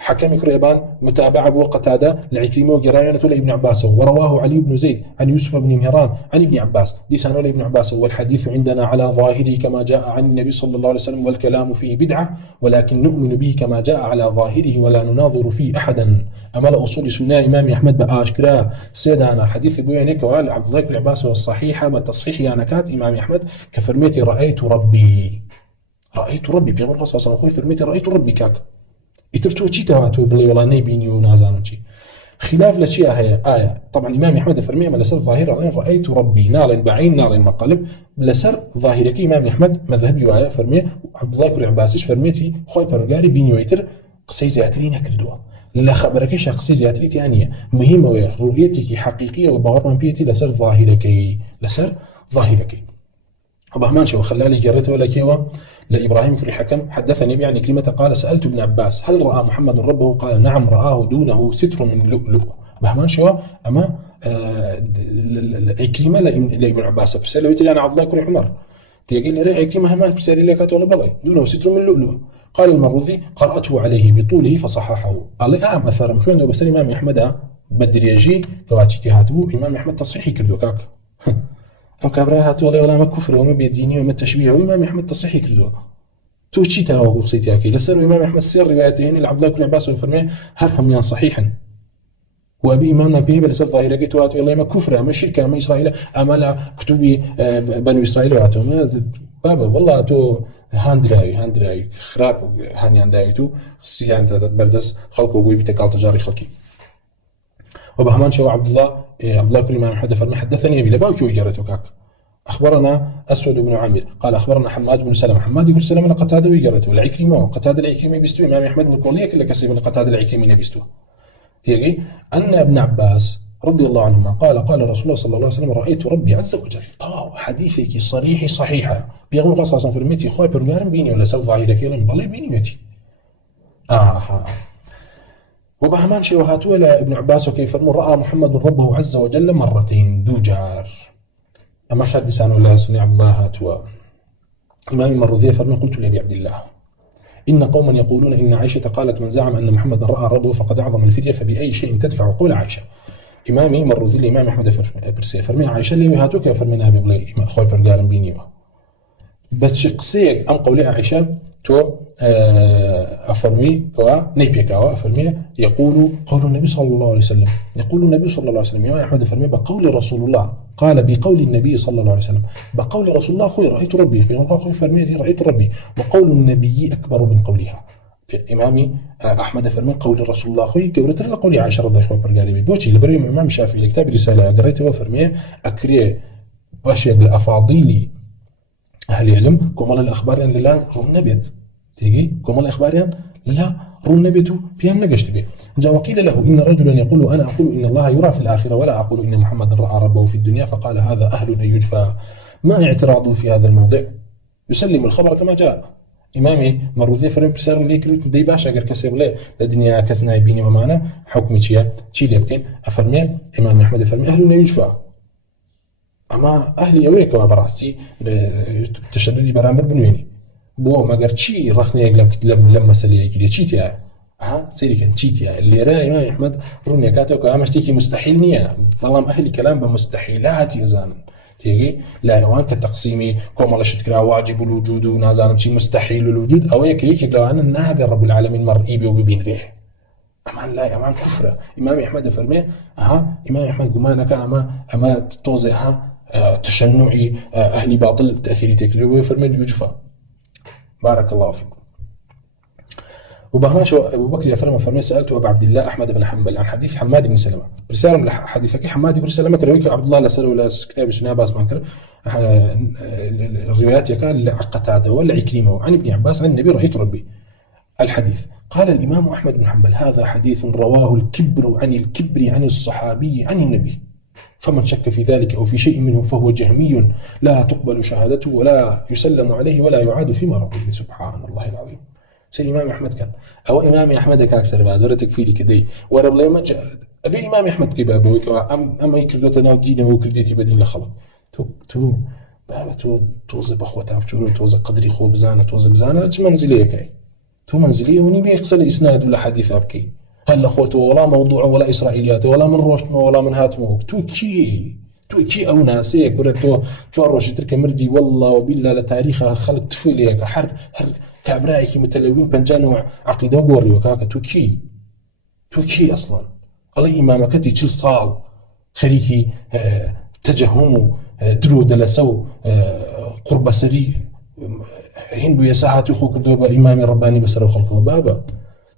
حكم كريبان متابعة وقتادة لعكرمة وجراته لابن عباس ورواه علي بن زيد عن يوسف بن مهران عن ابن عباس دي سنة لابن عباس والحديث عندنا على ظاهره كما جاء عن النبي صلى الله عليه وسلم والكلام فيه بدعة ولكن نؤمن به كما جاء على ظاهره ولا نناظر فيه أحدا. أما لأصول سنة إمام أحمد بأشكرا سيدانا حديث بوينك وقال عبد الله بن عباس والصحيحة بالتصحيح يانكات إمام أحمد كفرميتي رأيت ربي بيغمر خاصة صلى الله عليه وسلم فرميتي رأيت ربي كاك يترتو شي تواتو بلي والله نبيني ونازانو شي خلاف لشيء هي آية. طبعا الإمام أحمد فرمي ما لسر ظاهرة لين رأيت ربي نال بعين نال مقلب لسر ظاهرك إمام أحمد مذهبي وآية فرمي عبد الله بن عباس فرميتي خوي برجاري بيني ويتر قصي زياترين كردوا لا خبرك شيء قصي زياتري ثانية مهمة ويا رؤيتك حقيقية وبغر من بيتي لسر ظاهرك وبهمان شو خلاني جريته ولا كيوا لإبراهيم كري حكم حدثني يعني كلمة قال سألت ابن عباس هل رأى محمد ربه قال نعم رآه دونه ستر من لؤلؤ بهمان شو أما كلمة لابن عباس برسالة ويتي أنا عبد الله كري عمر تيجي لي رأي كلمة همان برسالة لك ولا بغي دونه ستر من لؤلؤ. قال المروذي قرأته عليه بطوله فصححه قال أثر مكون بس الإمام أحمد بدر يجي كواتشتي هاتبو إمام أحمد تصحيحي كردوكاك أم كبرها تولي ولا ما كفر وما بيديني وما تشبيه وإمام أحمد تصحيح كردوا تو شيء تناوب قصيتي أكيد لسر إمام أحمد سير روايتين لعبد الله بن عباس وفرمي هرهم يان صحيحا وأبي إمامنا به بلسر ظاهرة قلت واتو والله ما كفر أما الشركة أما إسرائيل أما لا كتبي بنو إسرائيل واتو ما بابا والله تو هاندراي خراب هاني عنداي تو يعني تبردس خلقه وبوي بتكال تجاري خلقي. وبهمان شو عبد الله كريم أحمد فرمي حدثني أبي لباوكي وجرته كاك أخبرنا أسود بن عامر قال أخبرنا حماد بن سلمة حماد بن سلمة قتادة وجرته العكرمة قتادة العكرمة بيستوي إمام أحمد بن كولية كل كسب قتادة العكرمة بيستوي تيجي أن ابن عباس رضي الله عنهما قال رسول الله صلى الله عليه وسلم رأيت ربي عز وجل طاو حديثك صحيحة بيغمر خاصة في الميتي خوي برجارم بيني ولا سل ظاهرك يلم بالله بيني ويتي وبهمان شيء وهاتوا إلى ابن عباس وكيف رأى محمد ربه عز وجل مرتين دوجار أما شاد لسان الله سني عبد الله هاتوا إمام المروذي فرمي قلت لأبي عبد الله إن قوما يقولون إن عائشة قالت من زعم أن محمد رأى ربه فقد أعظم الفدية فبأي شيء تدفع قول عائشة. إمامي مروذي الإمام أحمد فرمي عائشة اللي هاتوا كيف فرمينا ببلي خوي برجارم بيني بتشقسيك أم قولي عائشة تو أفرمي كوا نيبي كوا أفرمي يقول قول النبي صلى الله عليه وسلم يقول النبي صلى الله عليه وسلم يا أحمد فرمي بقول رسول الله قال بقول النبي صلى الله عليه وسلم بقول رسول الله خوي رأيت ربي بقول خوي فرمي رأيت ربي وقول النبي أكبر من قولها. إمامي أحمد فرمي قول رسول الله خوي قولت له قولي عائشة رضي الله عنها قال بوجي لبريم الإمام الشافعي لكتاب رسالة قريته فرمي أكري باشي بالأفاضيلي أهل العلم كمال الأخبار أن لله رنبت تيجي كمال الأخبار أن لله رنبت بيان نجشت به. جاء وقيل له إن رجلا يقول أنا أقول إن الله يرى في الآخرة ولا أقول إن محمد رأى ربه في الدنيا فقال هذا أهل أن يجفى ما اعتراضه في هذا الموضع يسلم الخبر كما جاء. إمامي مروذي فرم بسر ليك دي باشا غير كسب له الدنيا كسنا بيني ومعنا حكم شيء يمكن أفرمي إمام أحمد فرمي أهل أن يجفى أما أهلي أويك وبراسي تشددي برامبر بنويني بو ما قرت شيء رخني أقلب لما سليه كده شيء تيا سيري تشيتي اللي راه إمام أحمد روني كاتوك أمشتيكي مستحيل نية والله أهل كلام بمستحيلات يزان تيجي لا وان كتقسيمي كوم الله شتكرا واجب الوجود ونازانم شي مستحيل الوجود أو هيك لو أنا النهب رب العالمين مرئي وبين ريح أمان لا أمان كفرة إمام أحمد فرمي إمام أحمد قمانك أما توزعها تشنعي أهل باطل تأثيري تكريبه فرمي يجفى بارك الله فيكم. وبهماش أبو بكر يفرم فرمي سألت أبو عبد الله أحمد بن حنبل عن حديث حماد بن سلمة رسالة من حديثك حماد بن سلمة كرويك عبد الله لسأله ولا كتاب سنة باس مانكر الروايات يكال قتادة ولا عكرمة عن ابن عباس عن النبي رأيت ربي الحديث. قال الإمام أحمد بن حنبل هذا حديث رواه الكبر عن الصحابي عن النبي فمن شك في ذلك أو في شيء منه فهو جهمي لا تقبل شهادته ولا يسلم عليه ولا يعاد في مرضه. سبحان الله العظيم. سيد إمام أحمد كان أو إمام أحمد كاكسر بازورة تكفيري كدي ورب لما جاء أبي إمام أحمد كبابه ويكوا أما يكردوتنا ودينه وكرديتي بدين لخلق تو بابا توزي بخوتها بشورو توزي قدري خو بزانة توزي بزانة لا منزلية كاي تو منزلية وني بيخسر إسناد ولا حديث أبكي هل أخوته ولا موضوع ولا إسرائيليات ولا من روشتمه ولا من هاتمه تو كي أو ناسية كورتو جورش ترك مردي والله وبالله لتاريخها خلق تفيليك حر كابرائك متلوين بنجانو عقيدة وقوري وكاكا تو كي أصلا الله إمامك تيجل صال خريكي تجهم درو دلسو قرب سري هندو يساعة خوك دوبا إمامي رباني بسر خلقه بابا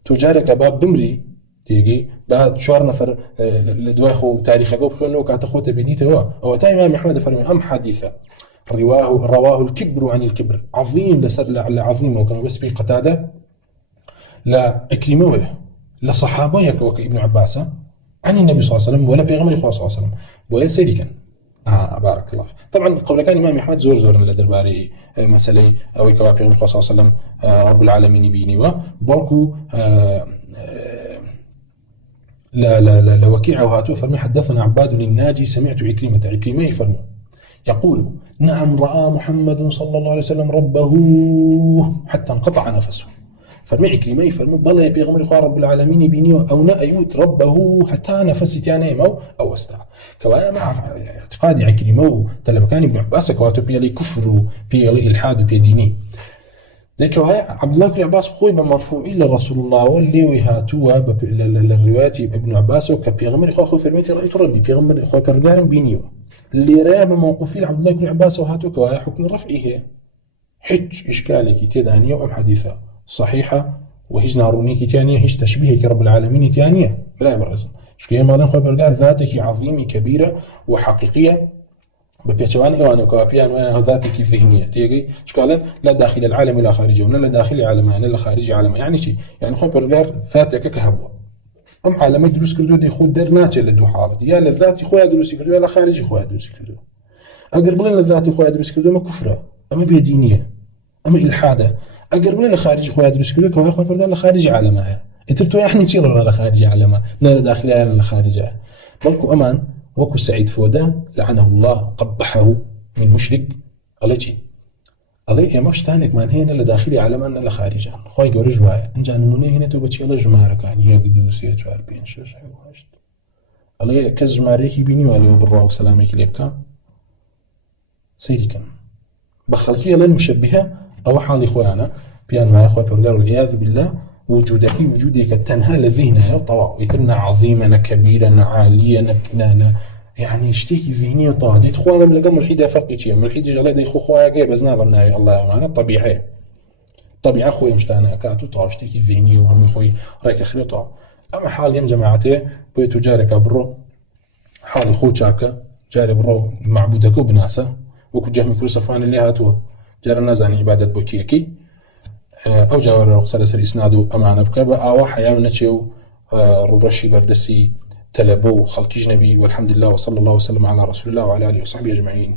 تجارك باب بمري تيجي بعد شهر نفر لدواخو تاريخ أقوب خلنو كاتخوت بنيته أو تا إمام أحمد فرمي أم حديثة رواه الكبر عن الكبر عظيم لسر عظيم وكما بس بي قتادة لا أكرموه لصحابيك ابن عباس عن النبي صلى الله عليه وسلم ولا بيغمر إخوة صلى الله عليه وسلم ويسيري كان بارك الله فيك. طبعا قبل كان إمام أحمد زور لدرباري مسألة أو كوا بيغمر صلى الله عليه وسلم رب العالمين بيني وبوكو لا وكيع وهاتو فرمي حدثنا عباد الناجي سمعت عكرمة يفرمو يقول نعم رأى محمد صلى الله عليه وسلم ربه حتى انقطع نفسه فرمي عكرمة يفرمو بلا بيغمر إخوة رب العالمين بيني أو نأيوت ربه حتى نفسي تاني أو استع كوايا مع اعتقاد عكرمة تلبكان ابن عباس كواتو بيالي كفر بيالي الحاد بيديني ذلك عبد الله بن عباس خوي بمرفوع إلا رسول الله واللي وهاتوا للروايات ابن عباس وكبيغمر إخوة فرميتي رأيت ربي بيغمر إخوة كرجال بينيو اللي رأى موقوفين عبد الله بن عباس وهاتوا كوايا حكم رفعه حج إشكالك تدانية وأم حديثة صحيحة وهجنا رونيك تانية هج تشبيهك رب العالمين تانية بلا برزم شكيه مالين خوي برجال ذاتك عظيمة كبيرة وحقيقية ببيتوان إيوان وكابيان وذاتك الذهنية تيجي شكالا لا داخل العالم ولا خارجه ولا داخل عالم لا خارجي عالم يعني شيء يعني خو برجار ذاتك كهبوا أم عالم يدرس كردو دي خود درناتش لدو حالة يا للذات خويا يدرس كردو ولا خارجي خويا يدرس كردو أقرب لنا الذات خويا يدرس كردو ما كفرة أما بيدينية أما إلحادة أقرب لنا خارجي خويا يدرس كردو كوا خو برجار خارجي عالمها أنتوا يعني تشيل ولا خارجي عالمها لا داخل عالم ولا خارجها بلكو أمان وكو سعيد فودا لعنه الله قبحه من مشرك التي الله يمش تانك من هنا لداخلي على من لا خارجا خوي قوري جوايا ان جان من هنا تو بتشي لا جمارك يعني يا قدوس يا تعرفين شو حواجت الله كز جماريك بيني ولا بالراو سلامك ليبكا سيركم بخلقيه لن مشبهه او حالي خويانا بيان ما اخوي برجر والعياذ بالله وجودك تنهى لذهنها طوع يتمنى عظيما كبيرا عاليا كنانا يعني اشتكي ذهنية طادي تخوانا من لقم الحيدة فقيتي من الحيدة جلالة دي خوايا قيب ازنا ظنها الله معنا طبيعي طبيعي خويا مشتانا كاتو طاع اشتكي ذهنية وهم خوي رايك خلطة اما حال يم جماعتي بيتو جارك برو حالي خو شاكا جاري برو معبودك وبناسا وكو جهمي كرو صفان اللي هاتوا جاري الناس عن عبادة بوكيكي أو جاور رخصة سر إسنادو أمانة بكبة أو حياة نتشيو ربرشي بردسي تلبو خلق جنبي والحمد لله وصلى الله وسلم على رسول الله وعلى آله وصحبه أجمعين.